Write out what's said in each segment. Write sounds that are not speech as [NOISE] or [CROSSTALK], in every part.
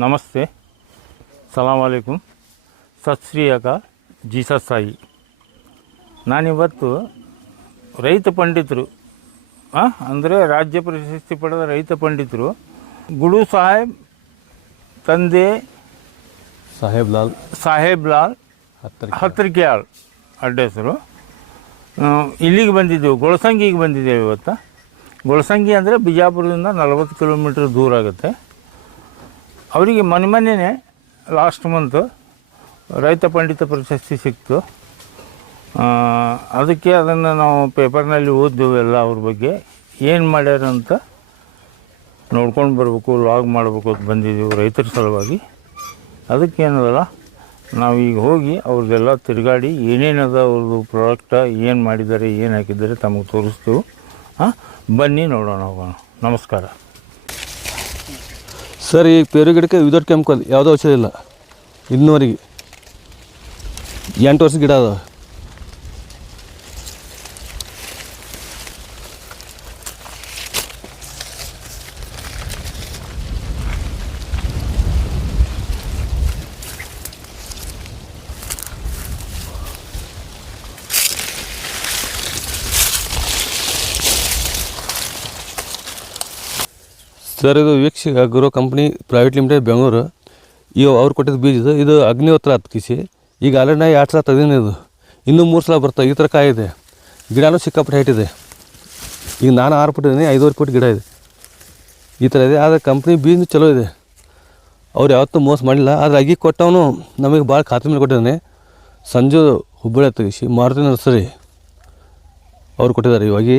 ನಮಸ್ತೆ. ಸಲಾಮಲೈಕುಮ್ ಸತ್ ಶ್ರೀ ಅಕಾಲ್ ಜೀಸಸ್ ಸಾಯಿ ನಾನಿವತ್ತು ರೈತ ಪಂಡಿತರು ಅಂದರೆ ರಾಜ್ಯ ಪ್ರಶಸ್ತಿ ಪಡೆದ ರೈತ ಪಂಡಿತರು ಗುಡು ಸಾಹೇಬ್ ತಂದೆ ಸಾಹೇಬ್ ಲಾಲ್ ಸಾಹೇಬ್ ಲಾಲ್ ಹತ್ರಿಕೆಯಾಳ್ ಅಡ್ಡ ಹೆಸರು. ಇಲ್ಲಿಗೆ ಬಂದಿದ್ದೆವು ಗೊಳಸಂಗಿಗೆ ಬಂದಿದ್ದೇವೆ ಇವತ್ತು. ಗೊಳಸಂಗಿ ಅಂದರೆ ಬಿಜಾಪುರದಿಂದ ನಲವತ್ತು ಕಿಲೋಮೀಟ್ರ್ ದೂರ ಆಗುತ್ತೆ. ಅವರಿಗೆ ಮನೆ ಮೊನ್ನೆನೇ ಲಾಸ್ಟ್ ಮಂತ್ ರೈತ ಪಂಡಿತ ಪ್ರಶಸ್ತಿ ಸಿಕ್ತು. ಅದಕ್ಕೆ ಅದನ್ನು ನಾವು ಪೇಪರ್ನಲ್ಲಿ ಓದಿದೆವು ಎಲ್ಲ ಅವ್ರ ಬಗ್ಗೆ. ಏನು ಮಾಡ್ಯಾರ ಅಂತ ನೋಡ್ಕೊಂಡು ಬರಬೇಕು ಲಾಗ್ ಮಾಡಬೇಕು ಅಂತ ಬಂದಿದ್ದೀವಿ ರೈತರ ಸಲುವಾಗಿ. ಅದಕ್ಕೇನದಲ್ಲ ನಾವು ಈಗ ಹೋಗಿ ಅವ್ರದ್ದೆಲ್ಲ ತಿರುಗಾಡಿ ಏನೇನದ ಅವ್ರದ್ದು ಪ್ರಾಡಕ್ಟ ಏನು ಮಾಡಿದ್ದಾರೆ, ಏನು ಹಾಕಿದ್ದಾರೆ ತಮಗೆ ತೋರಿಸ್ತೀವಿ. ಹಾಂ ಬನ್ನಿ ನೋಡೋಣ ಹೋಗೋಣ. ನಮಸ್ಕಾರ. ಸರ್ ಈ ಪೇರು ಗಿಡಕ್ಕೆ ವಿದೌಟ್ ಕೆಮಿಕಲ್ ಯಾವುದೋ ಔಷಧ ಇಲ್ಲ. ಇನ್ನೂವರೆಗೆ. ಎಂಟು ವರ್ಷ ಗಿಡ ಅದ ಸರ್ ಇದು ವೀಕ್ಷ agro company private limited Bengaluru ಇವು ಅವ್ರು ಕೊಟ್ಟಿದ್ದು ಬೀಜ ಇದು. ಇದು ಅಗ್ನಿಹೋತ್ರ ಹತ್ತಿಸಿ ಈಗ ಆಲ್ರೆಡಿ ಎರಡು ಸಲ ತೆಗೆದಿನ ಇದು. ಇನ್ನೂ ಮೂರು ಸಲ ಬರ್ತವೆ ಈ ಥರ ಕಾಯಿ ಇದೆ. ಗಿಡನೂ ಸಿಕ್ಕಾಪಟ್ಟೆ ಹೈಟಿದೆ ಈಗ ನಾನು ಆರು ಫುಟ್ ಇದ್ದೀನಿ ಐದುವರೆ ಫುಟ್ ಗಿಡ ಇದೆ. ಈ ಥರ ಇದೆ. ಆದರೆ ಕಂಪ್ನಿ ಬೀಜ ಚಲೋ ಇದೆ. ಅವ್ರು ಯಾವತ್ತೂ ಮೋಸ ಮಾಡಿಲ್ಲ. ಆದರೆ ಅಗಿ ಕೊಟ್ಟವನು ನಮಗೆ ಭಾಳ ಖಾತ್ರಿ ಮೇಲೆ ಕೊಟ್ಟಿದ್ದಾನೆ. ಸಂಜು ಹುಬ್ಬಳ್ಳಿ ತೆಗಿಸಿ ಮಾರುತಿ ನರ್ಸರಿ ಅವ್ರು ಕೊಟ್ಟಿದ್ದಾರೆ ಇವಾಗಿ.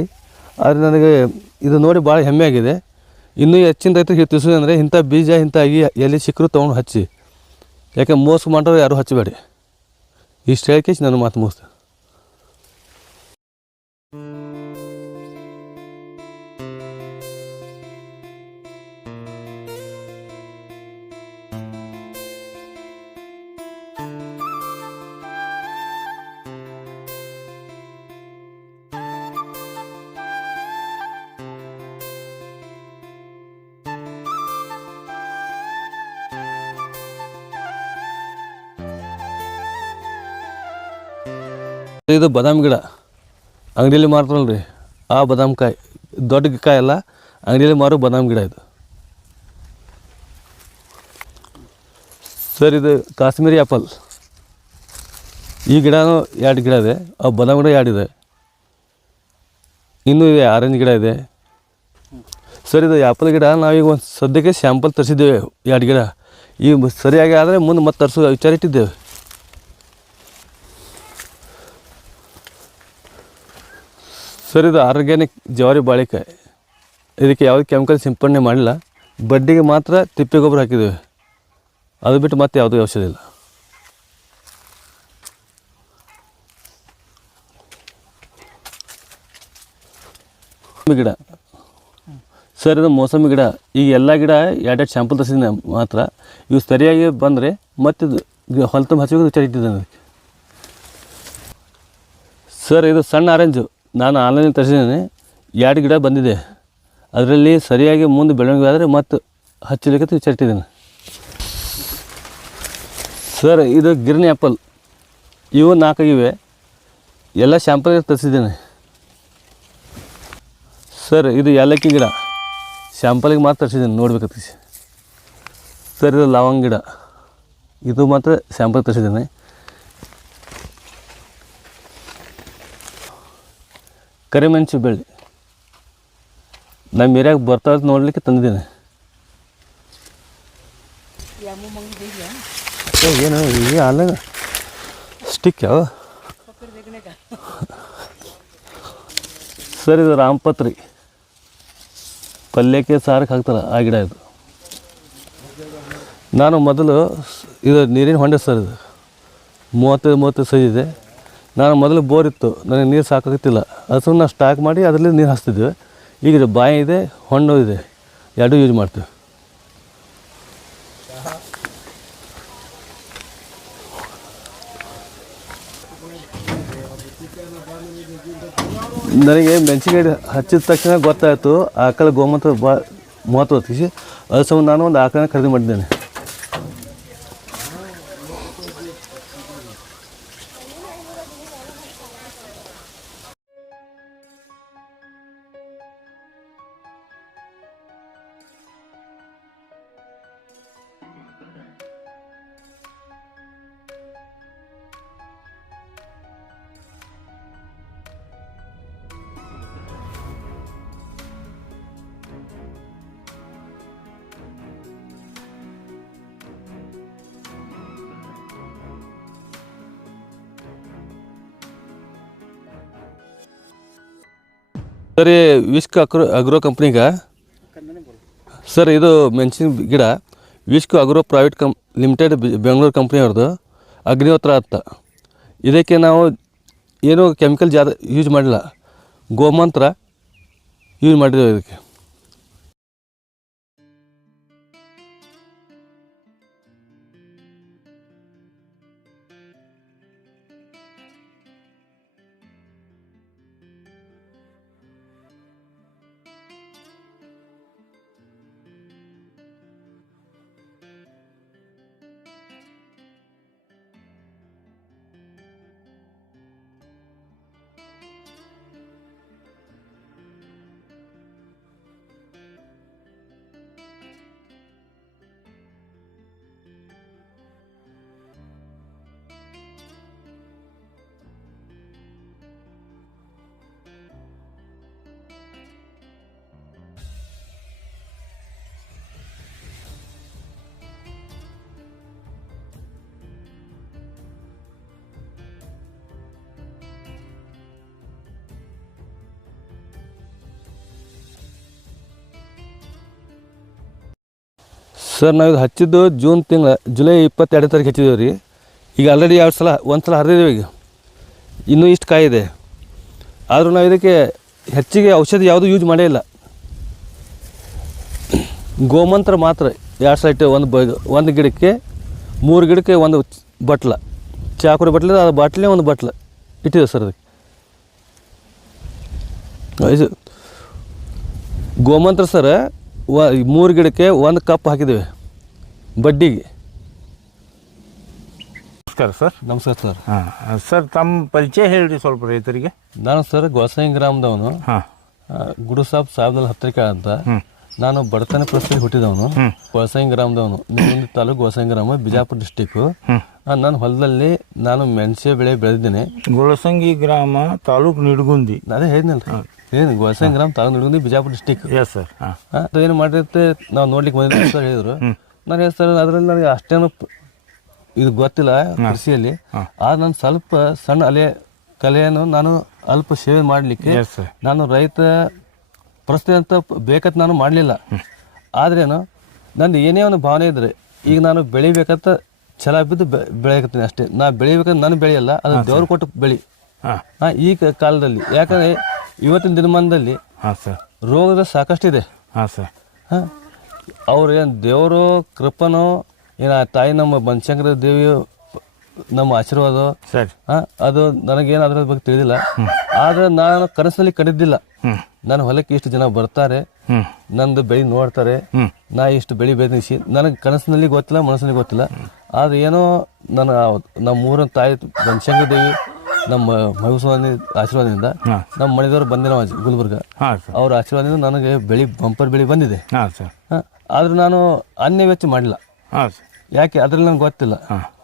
ಆದರೆ ನನಗೆ ಇದು ನೋಡಿ ಭಾಳ ಹೆಮ್ಮೆ ಆಗಿದೆ. ಇನ್ನೂ ಹೆಚ್ಚಿನ ರೈತರಿಗೆ ತಿಳಿಸೋದು ಅಂದರೆ ಇಂಥ ಬೀಜ, ಇಂಥ ಆಗಿ ಎಲ್ಲಿ ಸಿಕ್ಕರು ತೊಗೊಂಡು ಹಚ್ಚಿ. ಯಾಕೆ ಮೋಸ ಮಾಡೋರು ಯಾರೂ ಹಚ್ಚಬೇಡಿ. ಇಷ್ಟು ಹೇಳಿಕೆ ನಾನು ಮಾತು ಮುಗಿಸ್ತೆ ಇದು ಬಾದಾಮಿ ಗಿಡ. ಅಂಗಡಿಯಲ್ಲಿ ಮಾರ್ತಾರಲ್ಲ ರೀ ಆ ಬಾದಾಮಿ ಕಾಯಿ, ದೊಡ್ಡ ಕಾಯಿ ಅಲ್ಲ, ಅಂಗಡಿಯಲ್ಲಿ ಮಾರೋ ಬಾದಾಮಿ ಗಿಡ ಇದು. ಸರ್, ಇದು ಕಾಶ್ಮೀರಿ ಆ್ಯಪಲ್ ಈ ಗಿಡನೂ ಎರಡು ಗಿಡ ಇದೆ. ಆ ಬಾದಾಮಿ ಗಿಡ ಎರಡು ಇದೆ. ಇನ್ನೂ ಇದೆ, ಆರೆಂಜ್ ಗಿಡ ಇದೆ. ಸರ್, ಇದು ಆ್ಯಪಲ್ ಗಿಡ, ನಾವೀಗ ಒಂದು ಸದ್ಯಕ್ಕೆ ಸ್ಯಾಂಪಲ್ ತರಿಸಿದ್ದೇವೆ, ಎರಡು ಗಿಡ. ಈ ಸರಿಯಾಗಿ ಆದರೆ ಮುಂದೆ ಮತ್ತೆ ತರಿಸೋ, ವಿಚಾರ ಇಟ್ಟಿದ್ದೇವೆ. ಸರ್ ಇದು ಆರ್ಗ್ಯಾನಿಕ್ ಜವಾರಿ ಬಾಳೆಕಾಯಿ ಇದಕ್ಕೆ ಯಾವುದೇ ಕೆಮಿಕಲ್ ಸಿಂಪಡಣೆ ಮಾಡಿಲ್ಲ. ಬಡ್ಡಿಗೆ ಮಾತ್ರ ತಿಪ್ಪೆ ಗೊಬ್ಬರ ಹಾಕಿದ್ದೇವೆ ಅದು ಬಿಟ್ಟು ಮತ್ತೆ ಯಾವುದೂ ಔಷಧ ಇಲ್ಲ. ಗಿಡ. ಸರ್ ಇದು ಮೋಸಂಬಿ ಗಿಡ. ಈಗ ಎಲ್ಲ ಗಿಡ ಎರಡೆರಡು ಶ್ಯಾಂಪಲ್ ತರಿಸಿದ ಮಾತ್ರ. ಇವು ಸರಿಯಾಗಿ ಬಂದರೆ ಮತ್ತೆ ಇದು ಹೊಲ ತುಂಬ ಹಚ್ಚಬೇಕು ವಿಚಾರ ಸರ್, ಇದು ಸಣ್ಣ ಆರೆಂಜು ನಾನು ಆನ್ಲೈನಲ್ಲಿ ತರಿಸಿದ್ದೇನೆ. ಎರಡು ಗಿಡ ಬಂದಿದೆ. ಅದರಲ್ಲಿ ಸರಿಯಾಗಿ ಮುಂದೆ ಬೆಳವಣಿಗೆ ಆದರೆ ಮತ್ತು ಹಚ್ಚಲಿಕ್ಕೆ ವಿಚಾರಿಟ್ಟಿದ್ದೇನೆ ಸರ್ ಇದು ಗಿರಣಿ ಆ್ಯಪಲ್ ಇವು ನಾಲ್ಕಾಗಿವೆ ಎಲ್ಲ ಶ್ಯಾಂಪಲ್ ತರಿಸಿದ್ದೇನೆ. ಸರ್ ಇದು ಏಲಕ್ಕಿ ಗಿಡ. ಶ್ಯಾಂಪಲಿಗೆ ಮಾತ್ರ ತರಿಸಿದ್ದೇನೆ ನೋಡ್ಬೇಕಂತ ಸರ್ ಇದು ಲವಂಗ ಗಿಡ. ಇದು ಮಾತ್ರ ಶ್ಯಾಂಪಲ್ ತರಿಸಿದ್ದೇನೆ. ಕರಿಮೆಣಸು ಬೆಳ್ಳಿ. ನಮ್ಮ ಏರಿಯಾಗ ಬರ್ತಾ ನೋಡ್ಲಿಕ್ಕೆ ತಂದಿದ್ದೇನೆ. ಏನು, ಈ ಆನ್ಲೈನ್ ಸ್ಟಿಕ್ ಯಾವ ಸರ್, ಇದು ರಾಮಪತ್ರಿ. ಪಲ್ಯಕ್ಕೆ ಸಾರಕ್ಕೆ ಹಾಕ್ತಾರೆ ಆ ಗಿಡ ಇದು. ನಾನು ಮೊದಲು ಇದು ನೀರಿನ ಹೊಂಡೆ ಸರ್ ಇದು. ಮೂವತ್ತೈದು ಮೂವತ್ತೈದು ಸೈಜ್ ಇದೆ. ನಾನು ಮೊದಲು ಬೋರ್ ಇತ್ತು, ನನಗೆ ನೀರು ಸಾಕಾಗುತ್ತಿಲ್ಲ ಅದು ನಾವು ಸ್ಟಾಕ್ ಮಾಡಿ ಅದರಲ್ಲಿ ನೀರು ಹಾಸ್ತಿದ್ವಿ. ಈಗ ಬಾಯಿ ಇದೆ, ಹೊಂಡು ಇದೆ. ಎರಡೂ ಯೂಸ್ ಮಾಡ್ತೀವಿ. ನನಗೆ ಮೆಣಸಿನಕಾಯಿ ಹಚ್ಚಿದ ತಕ್ಷಣ ಗೊತ್ತಾಯಿತು ಆಕಳ ಗೋಮೂತ್ರ ಬಾ ಮಹತ್ವ ಹೊತ್ತಿಸಿ ಅದು ಸಹ ನಾನು ಒಂದು ಆಕಳನ್ನ ಖರೀದಿ ಮಾಡಿದ್ದೇನೆ. ಸರ್ ವಿಸ್ಕ್ ಅಗ್ರೋ ಅಗ್ರೋ ಕಂಪ್ನಿಗೆ ಸರ್, ಇದು ಮೆಣಸಿನ ಗಿಡ. ವಿಸ್ಕ್ ಅಗ್ರೋ ಪ್ರೈವೇಟ್ ಕಂಪ್ ಲಿಮಿಟೆಡ್ ಬೆಂಗಳೂರು ಕಂಪ್ನಿಯವ್ರದ್ದು ಅಗ್ನಿಹೋತ್ರ ಅಂತ ಇದಕ್ಕೆ ನಾವು ಏನೂ ಕೆಮಿಕಲ್ ಜಾದ ಯೂಸ್ ಮಾಡಿಲ್ಲ. ಗೋಮಂತ್ರ ಯೂಸ್ ಮಾಡಿದ್ದೇವೆ ಇದಕ್ಕೆ. ಸರ್, ನಾವು ಇದು ಹಚ್ಚಿದ್ದು ಜೂನ್ ತಿಂಗಳ, ಜುಲೈ ಇಪ್ಪತ್ತೆರಡು ತಾರೀಕು ಹಚ್ಚಿದ್ದೇವೆ ರೀ. ಈಗ ಆಲ್ರೆಡಿ ಎರಡು ಸಲ, ಒಂದು ಸಲ ಹರಿದಿದ್ದೇವೆ ಈಗ. ಇನ್ನೂ ಇಷ್ಟು ಕಾಯಿದೆ ಆದರೂ ನಾವು ಇದಕ್ಕೆ ಹೆಚ್ಚಿಗೆ ಔಷಧಿ ಯಾವುದೂ ಯೂಸ್ ಮಾಡೇ ಇಲ್ಲ. ಗೋಮಂತ್ರ ಮಾತ್ರ ಎರಡು ಸೈಟ್ ಒಂದು ಬ ಒಂದು ಗಿಡಕ್ಕೆ, ಮೂರು ಗಿಡಕ್ಕೆ ಒಂದು ಬಟ್ಲ. ಚಾಕುರಿ ಬಟ್ಲ ಅದು ಬಾಟ್ಲೇ ಒಂದು ಬಟ್ಲ ಇಟ್ಟಿದೆ ಸರ್ ಅದಕ್ಕೆ. ಗೋಮಂತ್ರ ಸರ್ ವ ಮೂರು ಗಿಡಕ್ಕೆ ಒಂದು ಕಪ್ ಹಾಕಿದ್ದೀವಿ. ಬಡ್ಡಿಗೆ. ನಮಸ್ಕಾರ ಸರ್. ನಮಸ್ಕಾರ ಸರ್. ಹಾಂ ಸರ್ ತಮ್ಮ ಪರಿಚಯ ಹೇಳ್ರಿ ಸ್ವಲ್ಪ ರೈತರಿಗೆ. ನಾನು ಸರ್ ಗೋಸಾಯಿ ಗ್ರಾಮದವನು. ಹಾಂ. ಗುಡು ಸಾಬ್ ಸಾಬ್ದಲ್ಲಿ ಹತ್ತಿರಿಕೆ ಅಂತ. ನಾನು ಬಡತನ ಪ್ರಸ್ತಿ ಹುಟ್ಟಿದವನು. ಗೋಸಾಯಿ ಗ್ರಾಮದವನು. ನಿಮ್ಮೊಂದು ತಾಲೂಕು ಗೋಸಾಯಿ ಗ್ರಾಮ ಬಿಜಾಪುರ ಡಿಸ್ಟಿಕ್ಕು ನಾನು ಹೊಲದಲ್ಲಿ ನಾನು ಮೆಣಸೆ ಬೆಳೆ ಬೆಳೆದಿದ್ದೇನೆ. ಗೋಳಸಂಗಿ ಗ್ರಾಮ ತಾಲೂಕು ನಿಡಗುಂದಿ. ಅದೇ ಹೇಳಿದ್ನಲ್ಲ. ಏನು ಗೋಸಾಯಿ ಗ್ರಾಮ taluk Bijapur district yes sir ಹಾಂ. ಅದು ಏನು ಮಾಡಿರುತ್ತೆ ನಾವು ನೋಡ್ಲಿಕ್ಕೆ ಬಂದಿದ್ದೆ ಸರ್ ಹೇಳಿದ್ರು. ನಾನು ಹೇಳಿ ಸರ್ ಅದರಲ್ಲಿ ನನಗೆ ಅಷ್ಟೇನು ಇದು ಗೊತ್ತಿಲ್ಲ ಕೃಷಿಯಲ್ಲಿ. ಆದ್ರೆ ನಾನು ಸ್ವಲ್ಪ ಸಣ್ಣ ಅಲೆ ಕಲೆಯನ್ನು ನಾನು ಅಲ್ಪ ಸೇವೆ ಮಾಡಲಿಕ್ಕೆ ನಾನು ರೈತ ಪ್ರಶ್ನೆ ಅಂತ ಬೇಕಂತ ನಾನು ಮಾಡಲಿಲ್ಲ. ಆದ್ರೇನು ನಂದು ಏನೇ ಒಂದು ಭಾವನೆ ಇದ್ರೆ ಈಗ ನಾನು ಬೆಳಿಬೇಕಂತ ಛಲ ಬಿದ್ದು ಬೆಳೆಯಕತ್ತೀನಿ ಅಷ್ಟೇ. ನಾ ಬೆಳಿಬೇಕಂತ ನಾನು ಬೆಳೆಯಲ್ಲ ಅದು ದೇವ್ರು ಕೊಟ್ಟು ಬೆಳಿ. ಈ ಕಾಲದಲ್ಲಿ. ಯಾಕಂದ್ರೆ ಇವತ್ತಿನ ದಿನಮಾನದಲ್ಲಿ ಹಾಂ ಸರ್ ರೋಗದ ಸಾಕಷ್ಟಿದೆ. ಹಾಂ ಸರ್ ಹಾಂ? ಅವ್ರು ಏನು ದೇವರು ಕೃಪನೋ ಏನು ಆ ತಾಯಿ ನಮ್ಮ ಬನಶಂಕರ ದೇವಿಯು ನಮ್ಮ ಆಶೀರ್ವಾದ? ಸರಿ. ಹಾಂ? ಅದು ನನಗೇನು ಅದ್ರ ಬಗ್ಗೆ ತಿಳಿದಿಲ್ಲ. ಆದ್ರೆ ನಾನು ಕನಸಲ್ಲಿ ಕಂಡಿದ್ದಿಲ್ಲ. ನನ್ನ ಹೊಲಕ್ಕೆ ಇಷ್ಟು ಜನ ಬರ್ತಾರೆ. ನಂದು ಬೆಳೆ ನೋಡ್ತಾರೆ. ನಾ ಇಷ್ಟು ಬೆಳೆ ಬೆಳೆಸಿ. ನನಗೆ ಕನಸಿನಲ್ಲಿ ಗೊತ್ತಿಲ್ಲ ಮನಸ್ಸಿನಲ್ಲಿ ಗೊತ್ತಿಲ್ಲ. ಆದ್ರೆ ಏನೋ ನನ್ನ ನಮ್ಮ ಊರಿನ ತಾಯಿ ಬನಶಂಕರ ದೇವಿ ನಮ್ಮ ಮಹಬೂಸ್ವಾಮಿ ಆಶೀರ್ವಾದದಿಂದ ನಮ್ಮ ಮನೆಯವರು ಬಂದಿರೋ ಗುಲ್ಬರ್ಗ. ಅವ್ರ ಆಶೀರ್ವಾದದಿಂದ ನನಗೆ ಬೆಳಿ ಬಂಪರ್ ಬೆಳಿ ಬಂದಿದೆ. ಆದ್ರೂ ಸರ್. ಹ? ಆದ್ರೆ ನಾನು ಅನ್ಯ ವೆಚ್ಚ ಮಾಡಿಲ್ಲ. ಯಾಕೆ? ಅದ್ರಲ್ಲಿ ನನಗೆ ಗೊತ್ತಿಲ್ಲ.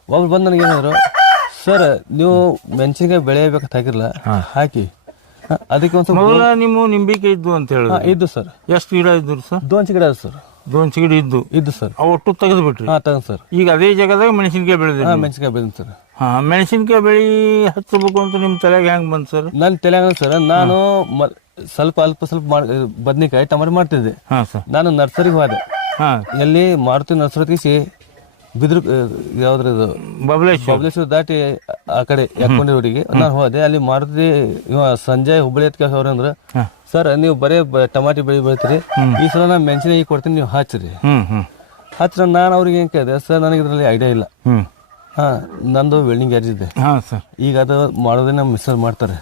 ಒಬ್ರು ಬಂದು ನನಗೆ ಏನಾದ್ರು ಸರ್ ನೀವು ಮೆಣಸಿನಕಾಯಿ ಬೆಳೆಯಬೇಕಂತ ಹಾಕಿರಲ್ಲ ಹಾಕಿ. ಅದಕ್ಕೆ ಒಂದು ನಿಮ್ಮ ನಿಂಬಿಕೆ ಇದ್ದು ಅಂತ ಹೇಳಿ ಇದ್ದು ಸರ್. ಎಷ್ಟು ಗಿಡ ಇದ್ದು ಸರ್? ದೋಂಚ ಗಿಡ ಸರ್. ದೋನ್ ಗಿಡ ಇದ್ದು. ಇದ್ದು ಸರ್. ಅವು ಒಟ್ಟು ತೆಗೆದು ಬಿಟ್ರಿ ಹಾಂ ತಗೊಂಡ್ ಸರ್. ಈಗ ಅದೇ ಜಾಗದಾಗ ಮೆಣಸಿನ್ಕಾಯಿ ಬೆಳೆದ್ರಿ ಹಾಂ ಮೆಣಸಿನಕಾಯಿ ಬೆಳೆದ ಸರ್. ಹಾಂ ಮೆಣಸಿನ್ಕಾಯಿ ಬೆಳೆ ಹಚ್ಚಬೇಕು ಅಂತ ನಿಮ್ಮ ತಲೆಗೆ ಹೆಂಗೆ ಬಂತು ಸರ್? ನನ್ನ ತಲೆಗೆ ಸರ್ ನಾನು ಸ್ವಲ್ಪ ಅಲ್ಪ ಸ್ವಲ್ಪ ಮಾಡಿ ಬದ್ನಿಕಾಯಿ ಟಮಾಟೆ ಮಾಡ್ತಿದ್ದೆ. ಹಾಂ ಸರ್. ನಾನು ನರ್ಸರಿಗೆ ಹೋದೆ. ಹಾಂ. ಎಲ್ಲಿ ಮಾರುತಿ ನರ್ಸರಿ ಬಿದ್ರು ಯಾವ್ದ್ರದು ಬಬಲೇಶ್ವರ. ಬಬಲೇಶ್ವರ ದಾಟಿ ಆ ಕಡೆ ಯಾಕೊಂಡಿ ರೋಡಿಗೆ ನಾನು ಹೋದೆ. ಅಲ್ಲಿ ಮಾರುತಿ ಇವ ಸಂಜಯ್ ಹುಬ್ಬಳ್ಳಿ ಎತ್ಕ ಅವ್ರಂದ್ರ ಸರ್ ನೀವು ಬರೇ ಟಮಾಟಿ ಬೆಳೆ ಬೆಳಿತೀರಿ. ಈ ಸಲ ನಾನು ಮೆಣಸಿನಕಾಯಿ ಕೊಡ್ತೀನಿ ನೀವು ಹಚ್ಚಿರಿ ಹಚ್ಚಿರ ನಾನು ಅವ್ರಿಗೆ ಏನು ಕೇಳಿದೆ ಸರ್ ನನಗೆ ಇದರಲ್ಲಿ ಐಡಿಯಾ ಇಲ್ಲ. ಹಾ ನಂದು ವೆಲ್ಡಿಂಗ್ ಗ್ಯಾರೇಜ್ ಇದೆ. ಈಗ ಅದು ಮಾಡೋದೇ ನಮ್ಮ ಮಿಸ್ಸರ್ ಮಾಡ್ತಾರೆ.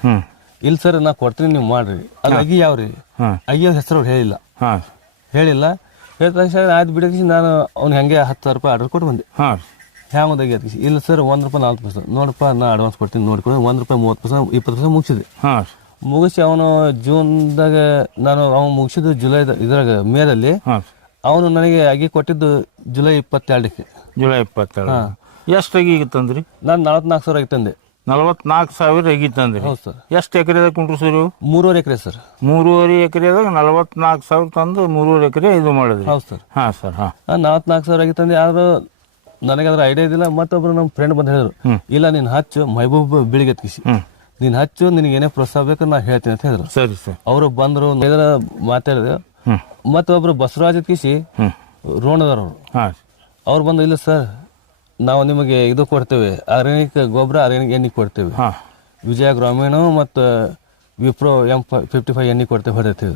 ಇಲ್ಲ ಸರ್ ನಾ ಕೊಡ್ತೀನಿ ನೀವು ಮಾಡ್ರಿ. ಅದು ಅಗಿ ಯಾವ್ರಿ? ರೀ ಅಗಿಯವ್ರ ಹೆಸರು ಅವ್ರು ಹೇಳಿಲ್ಲ. ಹಾಂ. ಹೇಳಿಲ್ಲ. ಹೇಳಿದ ತಕ್ಷಣ ಆಯ್ತು ಬಿಡಕ್ಕೆ ನಾನು ಅವ್ನು ಹೆಂಗೆ ಹತ್ತು ಸಾವಿರ ರೂಪಾಯಿ ಆರ್ಡರ್ ಕೊಟ್ಟು ಬಂದೆ ಹಾಂ. ಹ್ಯಾಂಗ ಒಂದು ಅದಕ್ಕೆ ಇಲ್ಲ ಸರ್ ಒಂದು ರೂಪಾಯಿ ನಾಲ್ಕು ಪರ್ಸೆಂಟ್ ನೋಡಪ್ಪ ನಾ ಅಡ್ವಾನ್ಸ್ ಕೊಡ್ತೀನಿ ನೋಡ್ಕೊಂಡು ಒಂದು ರೂಪಾಯಿ ಮೂವತ್ತು ಪರ್ಸೆಂಟ್ ಇಪ್ಪತ್ತು ಪರ್ಸೆಂಟ್ ಮುಗಿಸಿದೆ. ಹಾಂ. ಮುಗಿಸಿ ಅವನು ಜೂನ್ದಾಗ ನಾನು ಅವನು ಮುಗಿಸಿದ್ದು ಜುಲೈ ಇದ್ರಾಗ ಮೇದಲ್ಲಿ. ಹಾಂ. ಅವನು ನನಗೆ ಅಗಿ ಕೊಟ್ಟಿದ್ದು ಜುಲೈ ಇಪ್ಪತ್ತೆರಡಕ್ಕೆ. ಜುಲೈ ಇಪ್ಪತ್ತೆರಡು. ಎಷ್ಟು ಅಗಿ ತಂದ್ರಿ? ನಾನು ನಲವತ್ನಾಲ್ಕು ಸಾವಿರ ಆಗಿ ತಂದೆ. ನಲವತ್ನಾಲ್ಕು ಸಾವಿರ ಅಗಿ ತಂದ್ರಿ. ಹೌದು ಸರ್. ಎಷ್ಟು ಎಕರೆದಾಗ ಕುಂಡ್ರಿಸಿರಿ ಮೂರುವರೆ ಎಕರೆ ಸರ್. ಮೂರುವರೆ ಎಕರೆದಾಗ ನಲವತ್ನಾಲ್ಕು ಸಾವಿರ ತಂದು ಮೂರುವರೆ ಎಕರೆ ಇದು ಮಾಡಿದ್ರಿ. ಹೌದು ಸರ್. ಹಾಂ ಸರ್ ಹಾಂ. ನಾನು ನಲವತ್ನಾಲ್ಕು ಸಾವಿರ ಆಗಿ ತಂದೆ ಆದ್ರೆ ನನಗೆ ಅದ್ರ ಐಡಿಯಾ ಇದಿಲ್ಲ ಮತ್ತೊಬ್ರು ನಮ್ಮ ಫ್ರೆಂಡ್ ಬಂದು ಹೇಳಿದ್ರು ಇಲ್ಲ ನೀನು ಹಚ್ಚು ಮೈಬೂಬ್ ಬಿಳಿಗೆತ್ಕಿಸಿ ನೀನು ಹಚ್ಚು ನಿನಗೆ ಏನೇ ಪ್ರೋತ್ಸಾಹ ಬೇಕು ನಾ ಹೇಳ್ತೀನಿ ಅಂತ ಹೇಳಿದ್ರು. ಸರಿ ಸರ್. ಅವರು ಬಂದರು ಇದರ ಮಾತಾಡಿದ್ರು ಮತ್ತೆ ಮತ್ತೊಬ್ರು ಬಸವರಾಜ ಕಿಸಿ ರೋಣದವ್ರು ಅವರು. ಹಾಂ. ಅವ್ರು ಬಂದು ಇಲ್ಲ ಸರ್ ನಾವು ನಿಮಗೆ ಇದು ಕೊಡ್ತೇವೆ. ಆರ್ಗ್ಯಾನಿಕ್ ಗೊಬ್ಬರ ಆರ್ಗ್ಯಾನಿಕ್ ಎಣ್ಣೆ ಕೊಡ್ತೇವೆ. ಹಾಂ. ವಿಜಯ ಗ್ರಾಮೀಣ ಮತ್ತು ವಿಪ್ರೋ ಎಂ ಫಿಫ್ಟಿ ಫೈವ್ ಎಣ್ಣೆ ಕೊಡ್ತೇವೆ ಹೊಡೆತೀವಿ